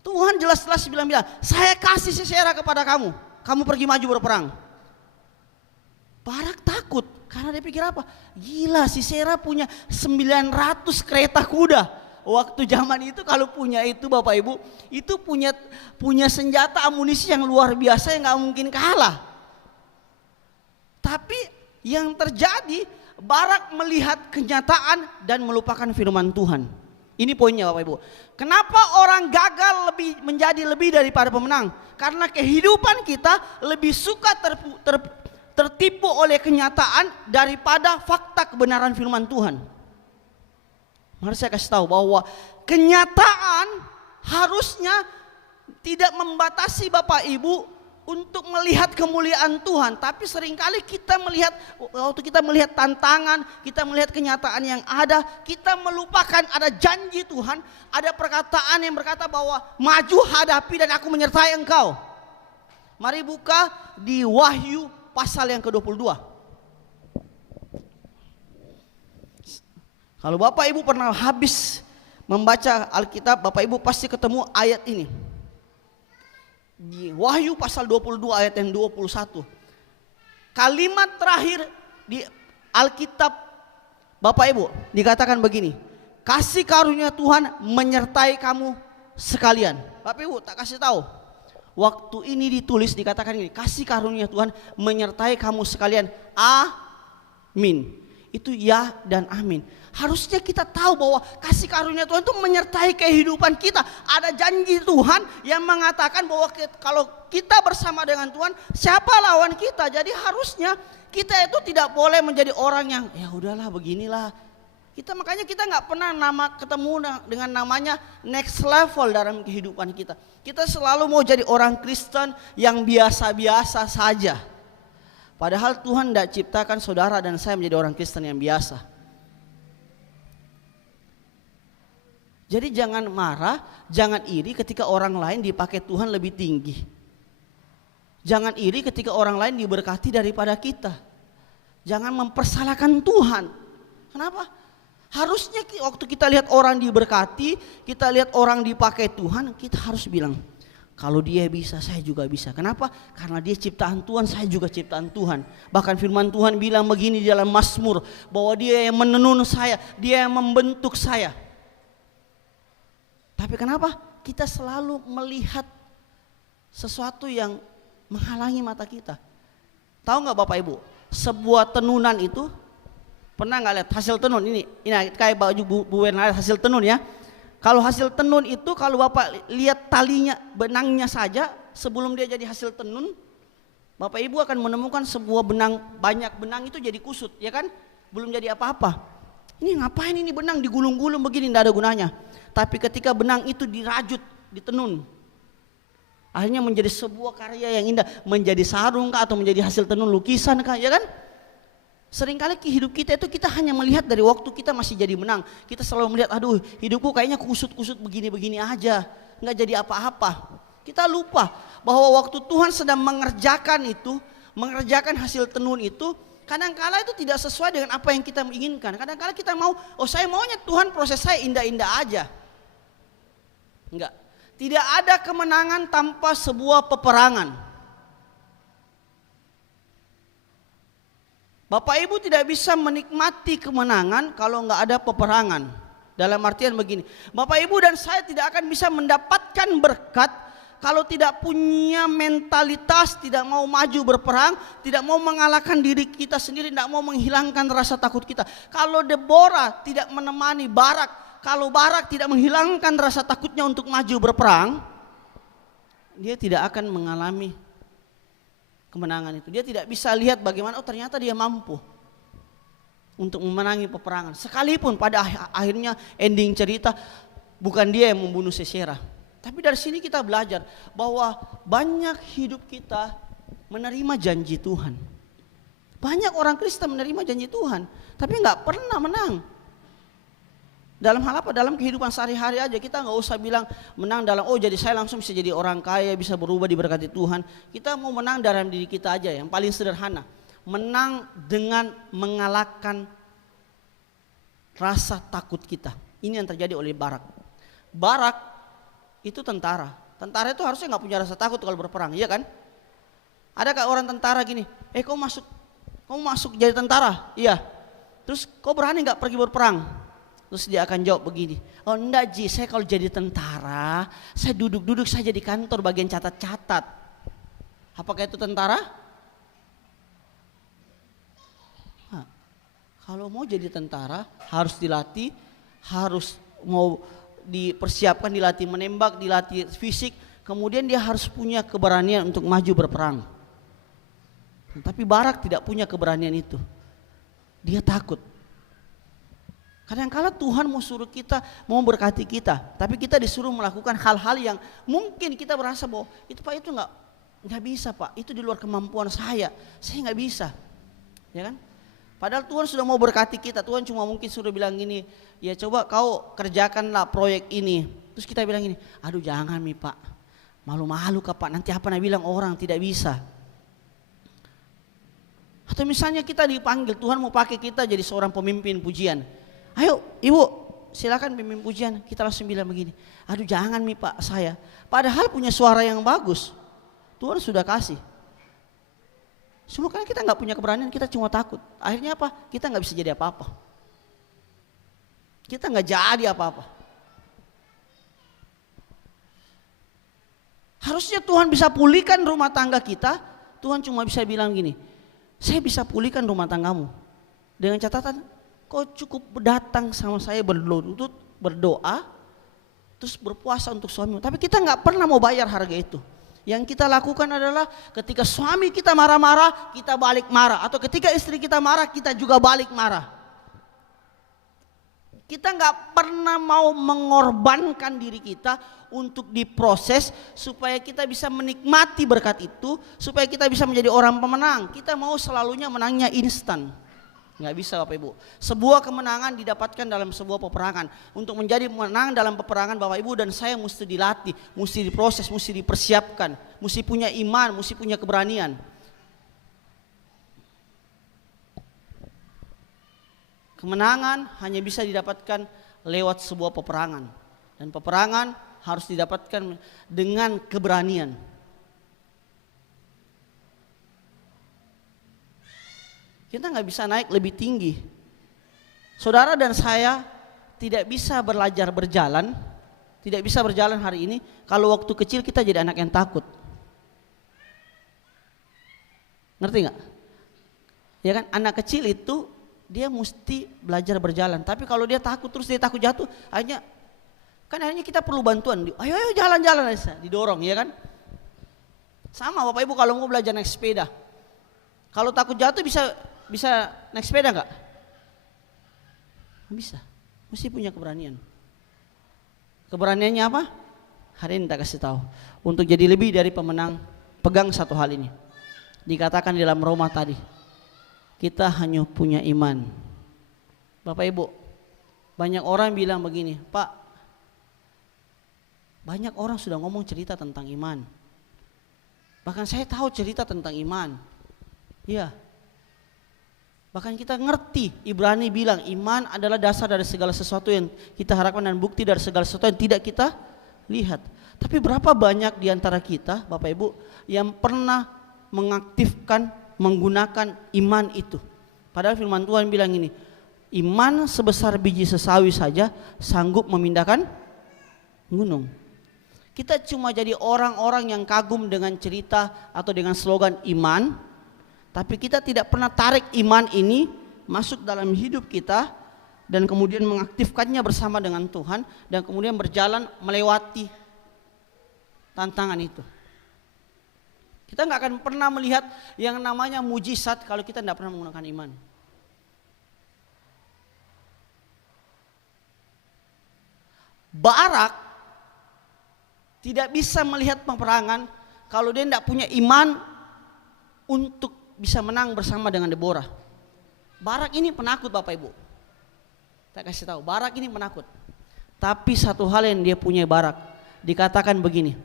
Tuhan jelas-jelas bilang, saya kasih Sisera kepada kamu. Kamu pergi maju berperang. Barak takut karena dia pikir apa? Gila, Sisera punya 900 kereta kuda. Waktu zaman itu kalau punya itu Bapak Ibu, itu punya senjata amunisi yang luar biasa yang nggak mungkin kalah. Tapi yang terjadi, Barak melihat kenyataan dan melupakan firman Tuhan. Ini poinnya Bapak Ibu. Kenapa orang gagal menjadi lebih daripada pemenang? Karena kehidupan kita lebih suka tertipu oleh kenyataan daripada fakta kebenaran firman Tuhan. Mari saya kasih tahu bahwa kenyataan harusnya tidak membatasi Bapak Ibu untuk melihat kemuliaan Tuhan. Tapi seringkali kita melihat, waktu kita melihat tantangan, kita melihat kenyataan yang ada, kita melupakan ada janji Tuhan, ada perkataan yang berkata bahwa maju hadapi dan aku menyertai engkau. Mari buka di Wahyu pasal yang ke-22. Kalau Bapak Ibu pernah habis membaca Alkitab, Bapak Ibu pasti ketemu ayat ini. Di Wahyu pasal 22 ayat yang 21. Kalimat terakhir di Alkitab Bapak Ibu dikatakan begini. Kasih karunia Tuhan menyertai kamu sekalian. Bapak Ibu tak kasih tahu. Waktu ini ditulis dikatakan ini. Kasih karunia Tuhan menyertai kamu sekalian. Amin. Itu ya dan amin. Harusnya kita tahu bahwa kasih karunia Tuhan itu menyertai kehidupan kita. Ada janji Tuhan yang mengatakan bahwa kalau kita bersama dengan Tuhan, siapa lawan kita? Jadi harusnya kita itu tidak boleh menjadi orang yang ya udahlah beginilah. Makanya kita nggak pernah ketemu dengan namanya next level dalam kehidupan kita. Kita selalu mau jadi orang Kristen yang biasa-biasa saja. Padahal Tuhan tidak ciptakan saudara dan saya menjadi orang Kristen yang biasa. Jadi jangan marah, jangan iri ketika orang lain dipakai Tuhan lebih tinggi. Jangan iri ketika orang lain diberkati daripada kita. Jangan mempersalahkan Tuhan. Kenapa? Harusnya waktu kita lihat orang diberkati, kita lihat orang dipakai Tuhan, kita harus bilang, kalau dia bisa, saya juga bisa. Kenapa? Karena dia ciptaan Tuhan, saya juga ciptaan Tuhan. Bahkan firman Tuhan bilang begini di dalam Mazmur, bahwa dia yang menenun saya, dia yang membentuk saya. Tapi kenapa? Kita selalu melihat sesuatu yang menghalangi mata kita. Tahu nggak Bapak Ibu? Sebuah tenunan itu, pernah nggak lihat hasil tenun ini kayak baju Bu Werna hasil tenun ya. Kalau hasil tenun itu kalau Bapak lihat talinya, benangnya saja sebelum dia jadi hasil tenun, Bapak Ibu akan menemukan sebuah banyak benang itu jadi kusut, ya kan? Belum jadi apa-apa. Ini ngapain ini benang digulung-gulung begini, tidak ada gunanya. Tapi ketika benang itu dirajut, ditenun, akhirnya menjadi sebuah karya yang indah, menjadi sarung kah atau menjadi hasil tenun lukisan kah, ya kan? Seringkali hidup kita itu kita hanya melihat dari waktu kita masih jadi menang. Kita selalu melihat, aduh hidupku kayaknya kusut-kusut begini-begini aja, nggak jadi apa-apa. Kita lupa bahwa waktu Tuhan sedang mengerjakan hasil tenun itu, kadang-kala itu tidak sesuai dengan apa yang kita inginkan. Kadang-kala kita mau, saya maunya Tuhan proses saya indah-indah aja. Enggak. Tidak ada kemenangan tanpa sebuah peperangan. Bapak Ibu tidak bisa menikmati kemenangan kalau enggak ada peperangan. Dalam artian begini, Bapak Ibu dan saya tidak akan bisa mendapatkan berkat kalau tidak punya mentalitas, tidak mau maju berperang, tidak mau mengalahkan diri kita sendiri, tidak mau menghilangkan rasa takut kita. Kalau Deborah tidak menemani Barak, kalau Barak tidak menghilangkan rasa takutnya untuk maju berperang, dia tidak akan mengalami kemenangan itu. Dia tidak bisa lihat bagaimana ternyata dia mampu untuk memenangi peperangan. Sekalipun pada akhirnya ending cerita bukan dia yang membunuh Sisera. Tapi dari sini kita belajar bahwa banyak hidup kita menerima janji Tuhan. Banyak orang Kristen menerima janji Tuhan, tapi nggak pernah menang. Dalam hal apa? Dalam kehidupan sehari-hari aja. Kita nggak usah bilang menang dalam, oh jadi saya langsung bisa jadi orang kaya, bisa berubah diberkati Tuhan. Kita mau menang dalam diri kita aja, yang paling sederhana. Menang dengan mengalahkan rasa takut kita. Ini yang terjadi oleh Barak. Barak itu tentara. Tentara itu harusnya nggak punya rasa takut kalau berperang, iya kan? Adakah orang tentara gini, kamu masuk jadi tentara? Iya. Terus kau berani nggak pergi berperang? Terus dia akan jawab begini, oh enggak Ji, saya kalau jadi tentara, saya duduk-duduk saja di kantor bagian catat-catat. Apakah itu tentara? Nah, kalau mau jadi tentara harus dilatih, harus mau dipersiapkan, dilatih menembak, dilatih fisik, kemudian dia harus punya keberanian untuk maju berperang. Tapi Barak tidak punya keberanian itu. Dia takut. Kadang-kala Tuhan mau suruh kita, mau berkati kita, tapi kita disuruh melakukan hal-hal yang mungkin kita berasa bahwa itu Pak, itu nggak bisa Pak, itu di luar kemampuan saya nggak bisa, ya kan? Padahal Tuhan sudah mau berkati kita. Tuhan cuma mungkin suruh bilang gini, ya coba kau kerjakanlah proyek ini. Terus kita bilang gini, aduh jangan nih Pak, malu-malu Kak Pak, nanti apa nak bilang orang tidak bisa. Atau misalnya kita dipanggil, Tuhan mau pakai kita jadi seorang pemimpin pujian. Ayo ibu silakan pimpin pujian. Kita langsung bilang begini, aduh jangan nih Pak saya. Padahal punya suara yang bagus, Tuhan sudah kasih. Semua karena kita nggak punya keberanian, kita cuma takut. Akhirnya apa? Kita nggak bisa jadi apa-apa. Kita nggak jadi apa-apa. Harusnya Tuhan bisa pulihkan rumah tangga kita. Tuhan cuma bisa bilang gini, saya bisa pulihkan rumah tanggamu. Dengan catatan, kau cukup datang sama saya berlutut, berdoa, terus berpuasa untuk suamimu. Tapi kita nggak pernah mau bayar harga itu. Yang kita lakukan adalah ketika suami kita marah-marah, kita balik marah. Atau ketika istri kita marah, kita juga balik marah. Kita nggak pernah mau mengorbankan diri kita untuk diproses supaya kita bisa menikmati berkat itu, supaya kita bisa menjadi orang pemenang. Kita mau selalunya menangnya instan. Nggak bisa Bapak Ibu. Sebuah kemenangan didapatkan dalam sebuah peperangan. Untuk menjadi menang dalam peperangan Bapak Ibu dan saya mesti dilatih, mesti diproses, mesti dipersiapkan, mesti punya iman, mesti punya keberanian. Kemenangan hanya bisa didapatkan lewat sebuah peperangan. Dan peperangan harus didapatkan dengan keberanian. Kita nggak bisa naik lebih tinggi. Saudara dan saya tidak bisa belajar berjalan, tidak bisa berjalan hari ini kalau waktu kecil kita jadi anak yang takut. Ngerti nggak? Ya kan, anak kecil itu dia mesti belajar berjalan. Tapi kalau dia takut terus dia takut jatuh, akhirnya kita perlu bantuan. Ayo jalan-jalan aja, didorong, ya kan? Sama Bapak Ibu kalau mau belajar naik sepeda. Kalau takut jatuh bisa naik sepeda nggak? Bisa, mesti punya keberanian. Keberaniannya apa? Hari ini tak kasih tahu. Untuk jadi lebih dari pemenang, pegang satu hal ini. Dikatakan di dalam Roma tadi, kita hanya punya iman. Bapak Ibu, banyak orang bilang begini, Pak, banyak orang sudah ngomong cerita tentang iman. Bahkan saya tahu cerita tentang iman. Iya. Bahkan kita ngerti, Ibrani bilang iman adalah dasar dari segala sesuatu yang kita harapkan dan bukti dari segala sesuatu yang tidak kita lihat. Tapi berapa banyak di antara kita, Bapak Ibu, yang pernah mengaktifkan, menggunakan iman itu. Padahal firman Tuhan bilang ini, iman sebesar biji sesawi saja sanggup memindahkan gunung. Kita cuma jadi orang-orang yang kagum dengan cerita atau dengan slogan iman, tapi kita tidak pernah tarik iman ini masuk dalam hidup kita dan kemudian mengaktifkannya bersama dengan Tuhan dan kemudian berjalan melewati tantangan itu. Kita nggak akan pernah melihat yang namanya mujizat kalau kita tidak pernah menggunakan iman. Barak tidak bisa melihat peperangan kalau dia tidak punya iman untuk bisa menang bersama dengan Deborah. Barak ini penakut Bapak Ibu. Tak kasih tahu, Barak ini penakut. Tapi satu hal yang dia punya Barak, dikatakan begini.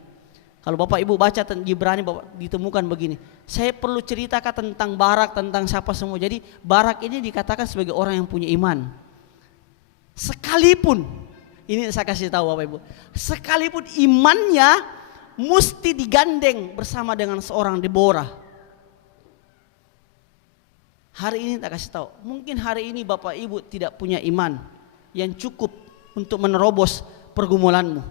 Kalau Bapak Ibu baca tentang Ibrani, ditemukan begini. Saya perlu ceritakan tentang Barak, tentang siapa semua. Jadi Barak ini dikatakan sebagai orang yang punya iman. Sekalipun, ini saya kasih tahu Bapak Ibu, sekalipun imannya mesti digandeng bersama dengan seorang Deborah. Hari ini tak kasih tahu, mungkin hari ini Bapak Ibu tidak punya iman yang cukup untuk menerobos pergumulanmu.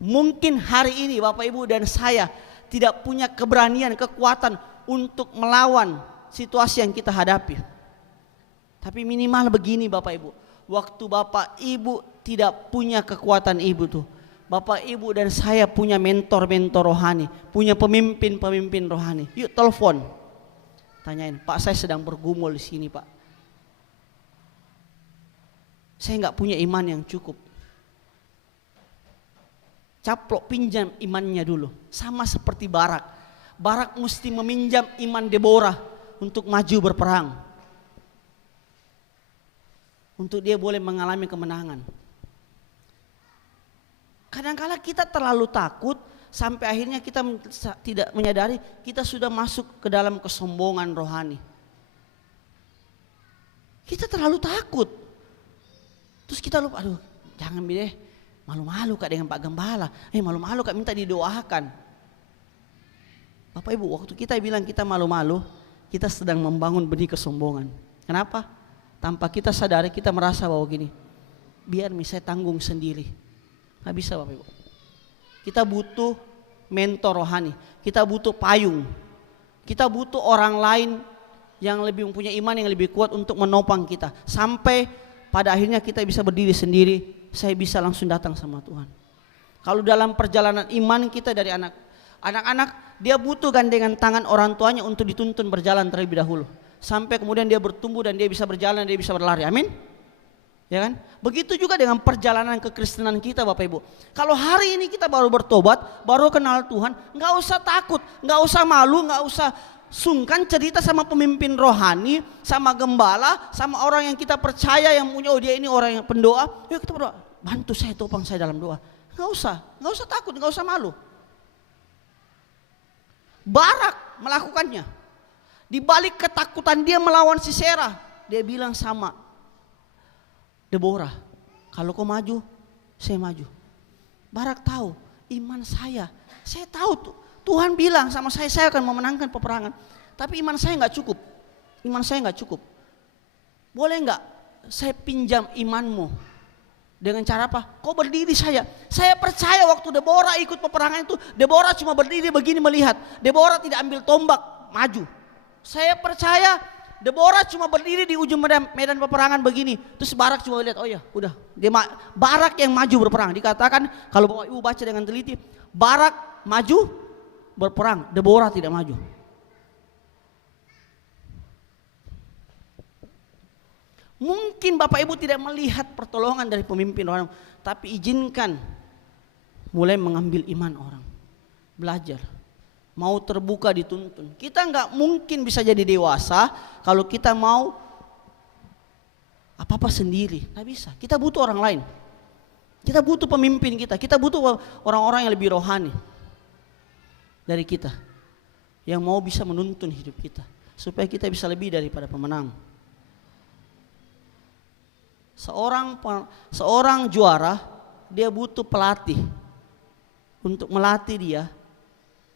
Mungkin hari ini Bapak Ibu dan saya tidak punya keberanian, kekuatan untuk melawan situasi yang kita hadapi. Tapi minimal begini Bapak Ibu, waktu Bapak Ibu tidak punya kekuatan Ibu tuh, Bapak Ibu dan saya punya mentor-mentor rohani, punya pemimpin-pemimpin rohani. Yuk telepon, tanyain, Pak saya sedang bergumul di sini Pak. Saya nggak punya iman yang cukup. Caplok pinjam imannya dulu. Sama seperti Barak. Barak mesti meminjam iman Deborah untuk maju berperang. Untuk dia boleh mengalami kemenangan. Kadang-kala kita terlalu takut sampai akhirnya kita tidak menyadari kita sudah masuk ke dalam kesombongan rohani. Kita terlalu takut. Terus kita lupa, aduh jangan deh, malu-malu Kak dengan Pak Gembala. Malu-malu Kak minta didoakan. Bapak Ibu, waktu kita bilang kita malu-malu, kita sedang membangun benih kesombongan. Kenapa? Tanpa kita sadari kita merasa bahwa gini, biar saya tanggung sendiri. Nggak bisa Bapak Ibu. Kita butuh mentor rohani, kita butuh payung, kita butuh orang lain yang lebih mempunyai iman yang lebih kuat untuk menopang kita. Sampai pada akhirnya kita bisa berdiri sendiri, saya bisa langsung datang sama Tuhan. Kalau dalam perjalanan iman kita dari anak-anak dia butuh gandengan tangan orang tuanya untuk dituntun berjalan terlebih dahulu. Sampai kemudian dia bertumbuh dan dia bisa berjalan, dia bisa berlari. Amin. Ya kan? Begitu juga dengan perjalanan kekristenan kita Bapak Ibu. Kalau hari ini kita baru bertobat, baru kenal Tuhan, nggak usah takut, nggak usah malu, nggak usah sungkan cerita sama pemimpin rohani, sama gembala, sama orang yang kita percaya yang punya, oh dia ini orang yang pendoa. Yuk kita berdoa, bantu saya, topang saya dalam doa. Nggak usah takut, nggak usah malu. Barak melakukannya. Di balik ketakutan dia melawan Sisera, dia bilang sama Deborah, kalau kau maju, saya maju. Barak tahu iman saya tahu tuh. Tuhan bilang sama saya akan memenangkan peperangan. Tapi iman saya nggak cukup. Boleh nggak saya pinjam imanmu? Dengan cara apa? Kau berdiri saya. Saya percaya waktu Deborah ikut peperangan itu, Deborah cuma berdiri begini melihat. Deborah tidak ambil tombak, maju. Saya percaya Deborah cuma berdiri di ujung medan peperangan begini. Terus Barak cuma lihat, oh ya udah. Barak yang maju berperang. Dikatakan kalau Bapak Ibu baca dengan teliti, Barak maju berperang, Deborah tidak maju. Mungkin Bapak Ibu tidak melihat pertolongan dari pemimpin orang, tapi izinkan mulai mengambil iman orang. Belajar. Mau terbuka dituntun. Kita nggak mungkin bisa jadi dewasa kalau kita mau apa-apa sendiri. Nggak bisa. Kita butuh orang lain. Kita butuh pemimpin kita. Kita butuh orang-orang yang lebih rohani dari kita, yang mau bisa menuntun hidup kita supaya kita bisa lebih daripada pemenang. Seorang juara dia butuh pelatih untuk melatih dia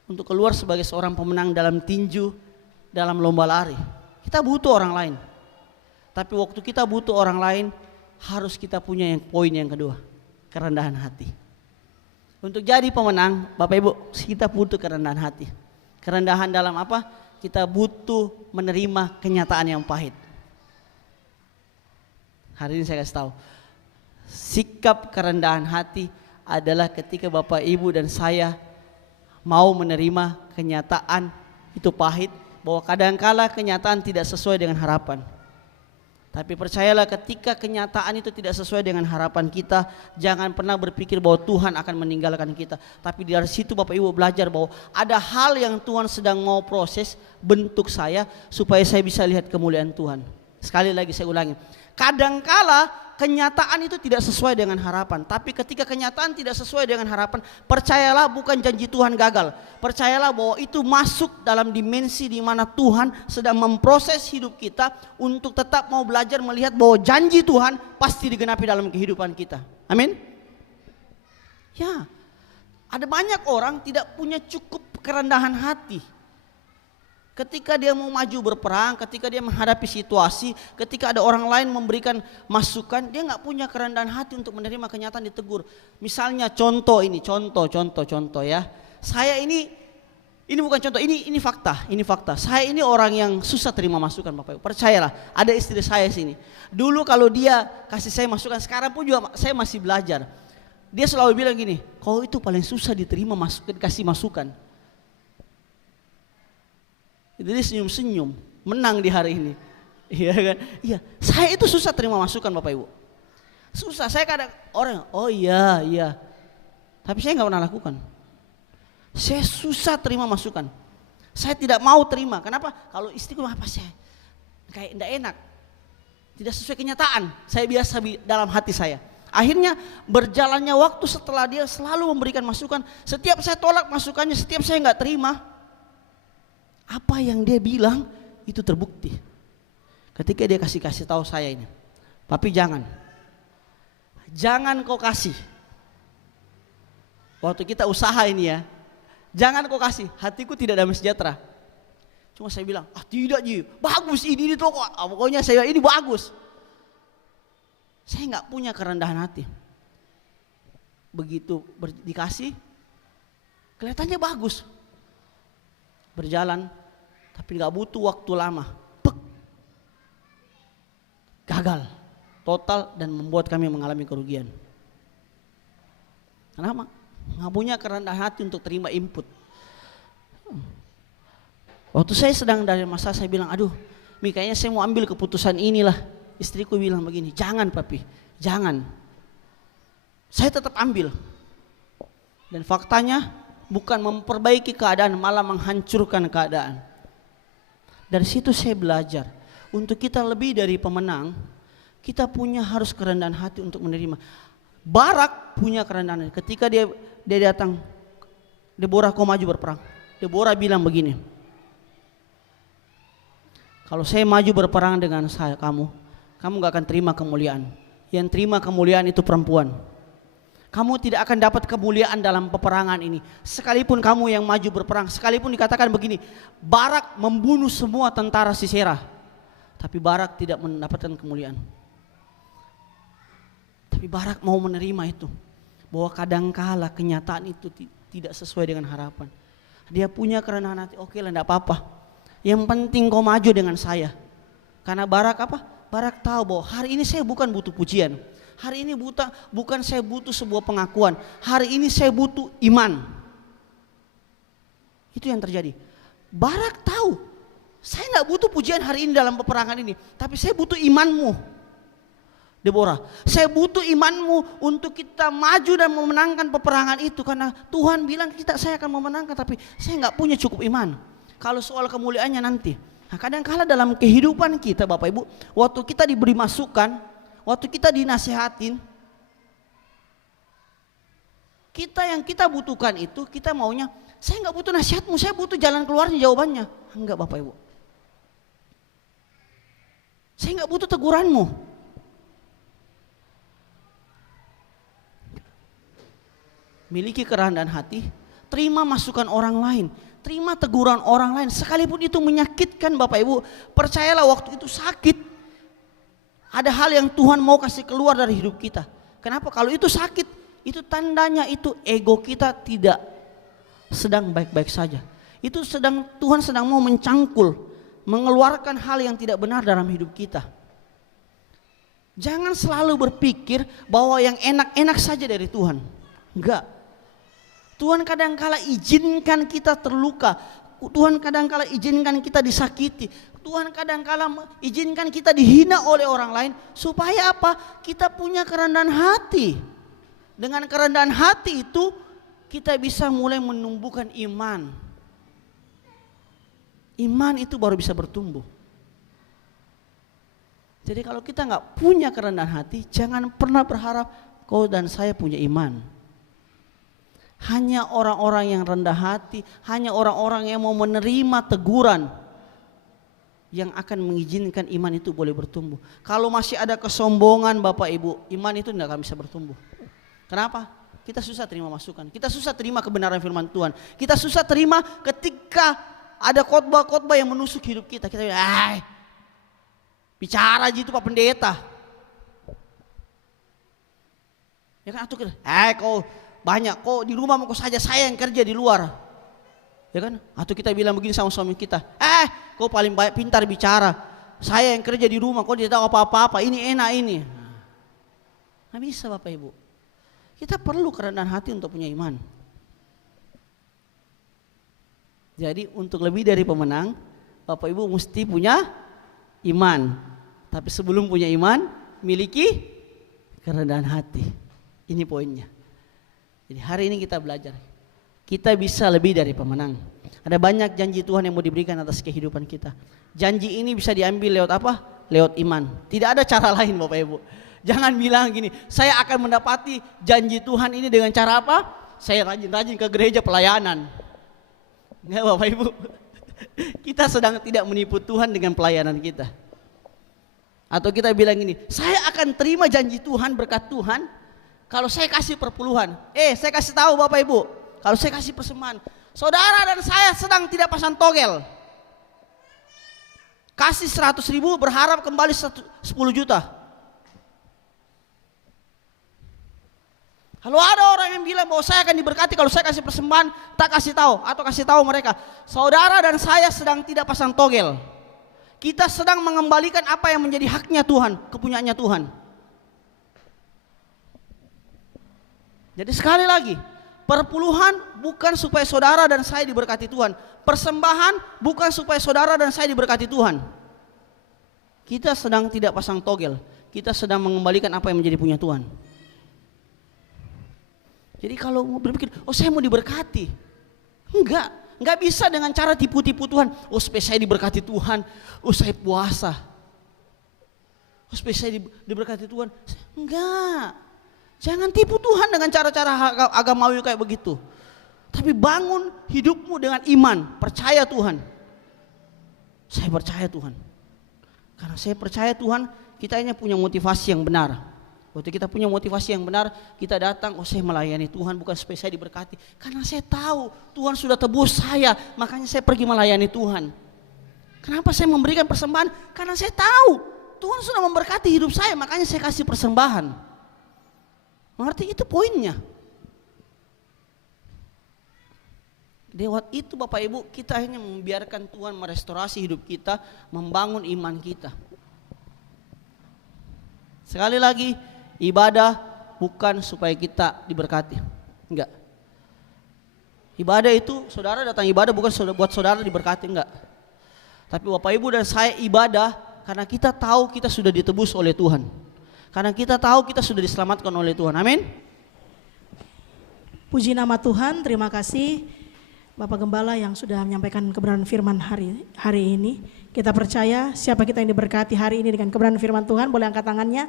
untuk keluar sebagai seorang pemenang dalam tinju, dalam lomba lari. Kita butuh orang lain. Tapi waktu kita butuh orang lain, harus kita punya poin yang kedua, kerendahan hati. Untuk jadi pemenang, Bapak Ibu, kita butuh kerendahan hati. Kerendahan dalam apa? Kita butuh menerima kenyataan yang pahit. Hari ini saya kasih tahu, sikap kerendahan hati adalah ketika Bapak Ibu dan saya mau menerima kenyataan itu pahit, bahwa kadangkala kenyataan tidak sesuai dengan harapan. Tapi percayalah ketika kenyataan itu tidak sesuai dengan harapan kita, jangan pernah berpikir bahwa Tuhan akan meninggalkan kita. Tapi dari situ Bapak Ibu belajar bahwa ada hal yang Tuhan sedang mau proses bentuk saya supaya saya bisa lihat kemuliaan Tuhan. Sekali lagi saya ulangi, kadangkala kenyataan itu tidak sesuai dengan harapan. Tapi ketika kenyataan tidak sesuai dengan harapan, percayalah bukan janji Tuhan gagal. Percayalah bahwa itu masuk dalam dimensi di mana Tuhan sedang memproses hidup kita untuk tetap mau belajar melihat bahwa janji Tuhan pasti digenapi dalam kehidupan kita. Amin. Ya, ada banyak orang tidak punya cukup kerendahan hati. Ketika dia mau maju berperang, ketika dia menghadapi situasi, ketika ada orang lain memberikan masukan, dia nggak punya kerendahan hati untuk menerima kenyataan ditegur. Misalnya contoh ya. Saya ini bukan contoh, ini fakta, Saya ini orang yang susah terima masukan Bapak Ibu. Percayalah, ada istri saya sini. Dulu kalau dia kasih saya masukan, sekarang pun juga saya masih belajar. Dia selalu bilang gini, kau itu paling susah diterima masukan, kasih masukan. Jadi senyum-senyum, menang di hari ini. Iya kan? Iya, saya itu susah terima masukan Bapak Ibu. Susah, saya kadang orang, oh iya. Tapi saya nggak pernah lakukan. Saya susah terima masukan. Saya tidak mau terima. Kenapa? Kalau istriku apa sih? Kayak tidak enak. Tidak sesuai kenyataan. Saya biasa dalam hati saya. Akhirnya berjalannya waktu setelah dia selalu memberikan masukan. Setiap saya tolak masukannya, setiap saya nggak terima. Apa yang dia bilang itu terbukti. Ketika dia kasih tahu saya ini, papi jangan kau kasih. Waktu kita usaha ini ya, jangan kau kasih. Hatiku tidak damai sejahtera. Cuma saya bilang, tidak Ji, bagus ini toko. Pokoknya saya bilang, ini bagus. Saya nggak punya kerendahan hati. Begitu dikasih, kelihatannya bagus. Berjalan, tapi nggak butuh waktu lama, gagal total dan membuat kami mengalami kerugian. Kenapa? Nggak punya kerendahan hati untuk terima input. Waktu saya sedang dari masa saya bilang, aduh, Mi kayaknya saya mau ambil keputusan inilah. Istriku bilang begini, jangan papi, jangan. Saya tetap ambil. Dan faktanya bukan memperbaiki keadaan, malah menghancurkan keadaan. Dari situ saya belajar, untuk kita lebih dari pemenang, kita punya harus kerendahan hati untuk menerima. Barak punya kerendahan hati. Ketika dia datang, Deborah kau maju berperang. Deborah bilang begini, kalau saya maju berperang dengan kamu gak akan terima kemuliaan. Yang terima kemuliaan itu perempuan. Kamu tidak akan dapat kemuliaan dalam peperangan ini. Sekalipun kamu yang maju berperang, sekalipun dikatakan begini, Barak membunuh semua tentara Sisera, tapi Barak tidak mendapatkan kemuliaan. Tapi Barak mau menerima itu, bahwa kadangkala kenyataan itu tidak sesuai dengan harapan. Dia punya kerendahan hati, oke lah enggak apa-apa. Yang penting kau maju dengan saya. Karena Barak apa? Barak tahu bahwa hari ini saya bukan butuh pujian. Hari ini bukan saya butuh sebuah pengakuan. Hari ini saya butuh iman. Itu yang terjadi. Barak tahu, saya nggak butuh pujian hari ini dalam peperangan ini, tapi saya butuh imanmu, Deborah. Saya butuh imanmu untuk kita maju dan memenangkan peperangan itu, karena Tuhan bilang saya akan memenangkan, tapi saya nggak punya cukup iman. Kalau soal kemuliaannya nanti. Nah, kadang-kala dalam kehidupan kita, Bapak Ibu, waktu kita diberi masukan, waktu kita dinasehatin, yang kita butuhkan itu, kita maunya, saya nggak butuh nasihatmu, saya butuh jalan keluarnya, jawabannya. Enggak Bapak Ibu. Saya nggak butuh teguranmu. Miliki kerendahan hati, terima masukan orang lain, terima teguran orang lain, sekalipun itu menyakitkan Bapak Ibu. Percayalah waktu itu sakit. Ada hal yang Tuhan mau kasih keluar dari hidup kita. Kenapa? Kalau itu sakit, itu tandanya itu ego kita tidak sedang baik-baik saja. Itu Tuhan sedang mau mencangkul, mengeluarkan hal yang tidak benar dalam hidup kita. Jangan selalu berpikir bahwa yang enak-enak saja dari Tuhan. Enggak. Tuhan kadang-kala izinkan kita terluka. Tuhan kadang-kala izinkan kita disakiti. Tuhan kadang-kala izinkan kita dihina oleh orang lain. Supaya apa? Kita punya kerendahan hati. Dengan kerendahan hati itu kita bisa mulai menumbuhkan iman. Iman itu baru bisa bertumbuh. Jadi kalau kita nggak punya kerendahan hati, jangan pernah berharap kau dan saya punya iman. Hanya orang-orang yang rendah hati, hanya orang-orang yang mau menerima teguran yang akan mengizinkan iman itu boleh bertumbuh. Kalau masih ada kesombongan Bapak Ibu, iman itu tidak akan bisa bertumbuh. Kenapa? Kita susah terima masukan, kita susah terima kebenaran firman Tuhan, kita susah terima ketika ada khotbah-khotbah yang menusuk hidup kita. Kita bicara gitu Pak Pendeta. Ya kan, atau kita, kau banyak, kok di rumah mau saja saya yang kerja di luar. Ya kan? Atau kita bilang begini sama suami kita, kau paling baik pintar bicara, saya yang kerja di rumah, kau tidak tahu apa-apa, ini enak ini. Nggak bisa Bapak Ibu. Kita perlu kerendahan hati untuk punya iman. Jadi untuk lebih dari pemenang, Bapak Ibu mesti punya iman. Tapi sebelum punya iman, miliki kerendahan hati. Ini poinnya. Jadi hari ini kita belajar, kita bisa lebih dari pemenang. Ada banyak janji Tuhan yang mau diberikan atas kehidupan kita. Janji ini bisa diambil lewat apa? Lewat iman. Tidak ada cara lain Bapak Ibu. Jangan bilang gini, saya akan mendapati janji Tuhan ini dengan cara apa? Saya rajin-rajin ke gereja pelayanan. Enggak Bapak Ibu. Kita sedang tidak menipu Tuhan dengan pelayanan kita. Atau kita bilang gini, saya akan terima janji Tuhan, berkat Tuhan kalau saya kasih perpuluhan. Saya kasih tahu Bapak Ibu, kalau saya kasih persembahan, saudara dan saya sedang tidak pasang togel. Kasih 100.000 berharap kembali 10 juta. Kalau ada orang yang bilang bahwa saya akan diberkati kalau saya kasih persembahan, tak kasih tahu atau kasih tahu mereka, saudara dan saya sedang tidak pasang togel. Kita sedang mengembalikan apa yang menjadi haknya Tuhan, kepunyaannya Tuhan. Jadi sekali lagi, perpuluhan bukan supaya saudara dan saya diberkati Tuhan. Persembahan bukan supaya saudara dan saya diberkati Tuhan. Kita sedang tidak pasang togel. Kita sedang mengembalikan apa yang menjadi punya Tuhan. Jadi kalau mau berpikir, saya mau diberkati. Enggak bisa dengan cara tipu-tipu Tuhan. Supaya saya diberkati Tuhan, saya puasa. Supaya saya diberkati Tuhan. Enggak. Jangan tipu Tuhan dengan cara-cara agamawi kayak begitu. Tapi bangun hidupmu dengan iman, percaya Tuhan. Saya percaya Tuhan. Karena saya percaya Tuhan, kita hanya punya motivasi yang benar. Waktu kita punya motivasi yang benar, kita datang, saya melayani Tuhan bukan supaya saya diberkati. Karena saya tahu Tuhan sudah tebus saya, makanya saya pergi melayani Tuhan. Kenapa saya memberikan persembahan? Karena saya tahu Tuhan sudah memberkati hidup saya, makanya saya kasih persembahan. Mengerti? Itu poinnya. Lewat itu Bapak Ibu, kita hanya membiarkan Tuhan merestorasi hidup kita, membangun iman kita. Sekali lagi, ibadah bukan supaya kita diberkati. Enggak. Ibadah itu, saudara datang ibadah bukan buat saudara diberkati, enggak. Tapi Bapak Ibu dan saya ibadah karena kita tahu kita sudah ditebus oleh Tuhan. Karena kita tahu kita sudah diselamatkan oleh Tuhan. Amin. Puji nama Tuhan, terima kasih Bapak Gembala yang sudah menyampaikan kebenaran firman hari ini. Kita percaya siapa kita yang diberkati hari ini dengan kebenaran firman Tuhan, boleh angkat tangannya.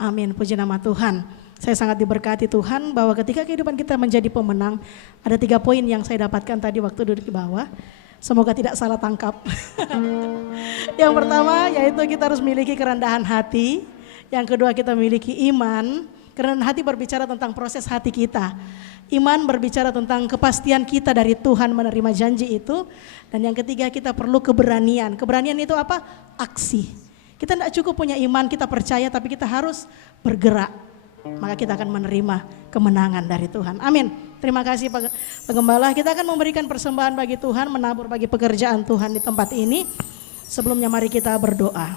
Amin, puji nama Tuhan. Saya sangat diberkati Tuhan bahwa ketika kehidupan kita menjadi pemenang, ada 3 poin yang saya dapatkan tadi waktu duduk di bawah. Semoga tidak salah tangkap. Yang pertama yaitu kita harus memiliki kerendahan hati. Yang kedua kita memiliki iman. Kerendahan hati berbicara tentang proses hati kita. Iman berbicara tentang kepastian kita dari Tuhan menerima janji itu. Dan yang ketiga kita perlu keberanian. Keberanian itu apa? Aksi. Kita tidak cukup punya iman, kita percaya, tapi kita harus bergerak. Maka kita akan menerima kemenangan dari Tuhan. Amin. Terima kasih Pak Gembala. Kita akan memberikan persembahan bagi Tuhan, menabur bagi pekerjaan Tuhan di tempat ini. Sebelumnya mari kita berdoa.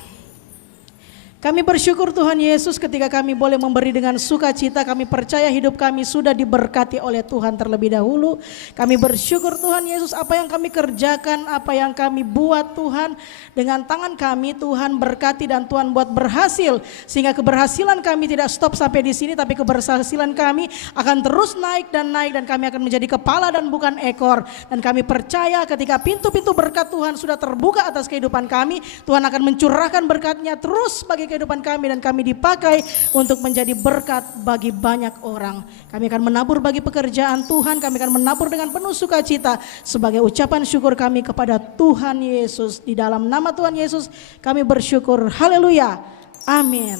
Kami bersyukur Tuhan Yesus ketika kami boleh memberi dengan sukacita. Kami percaya hidup kami sudah diberkati oleh Tuhan terlebih dahulu. Kami bersyukur Tuhan Yesus apa yang kami kerjakan, apa yang kami buat Tuhan. Dengan tangan kami Tuhan berkati dan Tuhan buat berhasil. Sehingga keberhasilan kami tidak stop sampai di sini. Tapi keberhasilan kami akan terus naik dan kami akan menjadi kepala dan bukan ekor. Dan kami percaya ketika pintu-pintu berkat Tuhan sudah terbuka atas kehidupan kami. Tuhan akan mencurahkan berkatnya terus bagi kehidupan kami dan kami dipakai untuk menjadi berkat bagi banyak orang. Kami akan menabur bagi pekerjaan Tuhan, kami akan menabur dengan penuh sukacita sebagai ucapan syukur kami kepada Tuhan Yesus. Di dalam nama Tuhan Yesus kami bersyukur. Haleluya. Amin.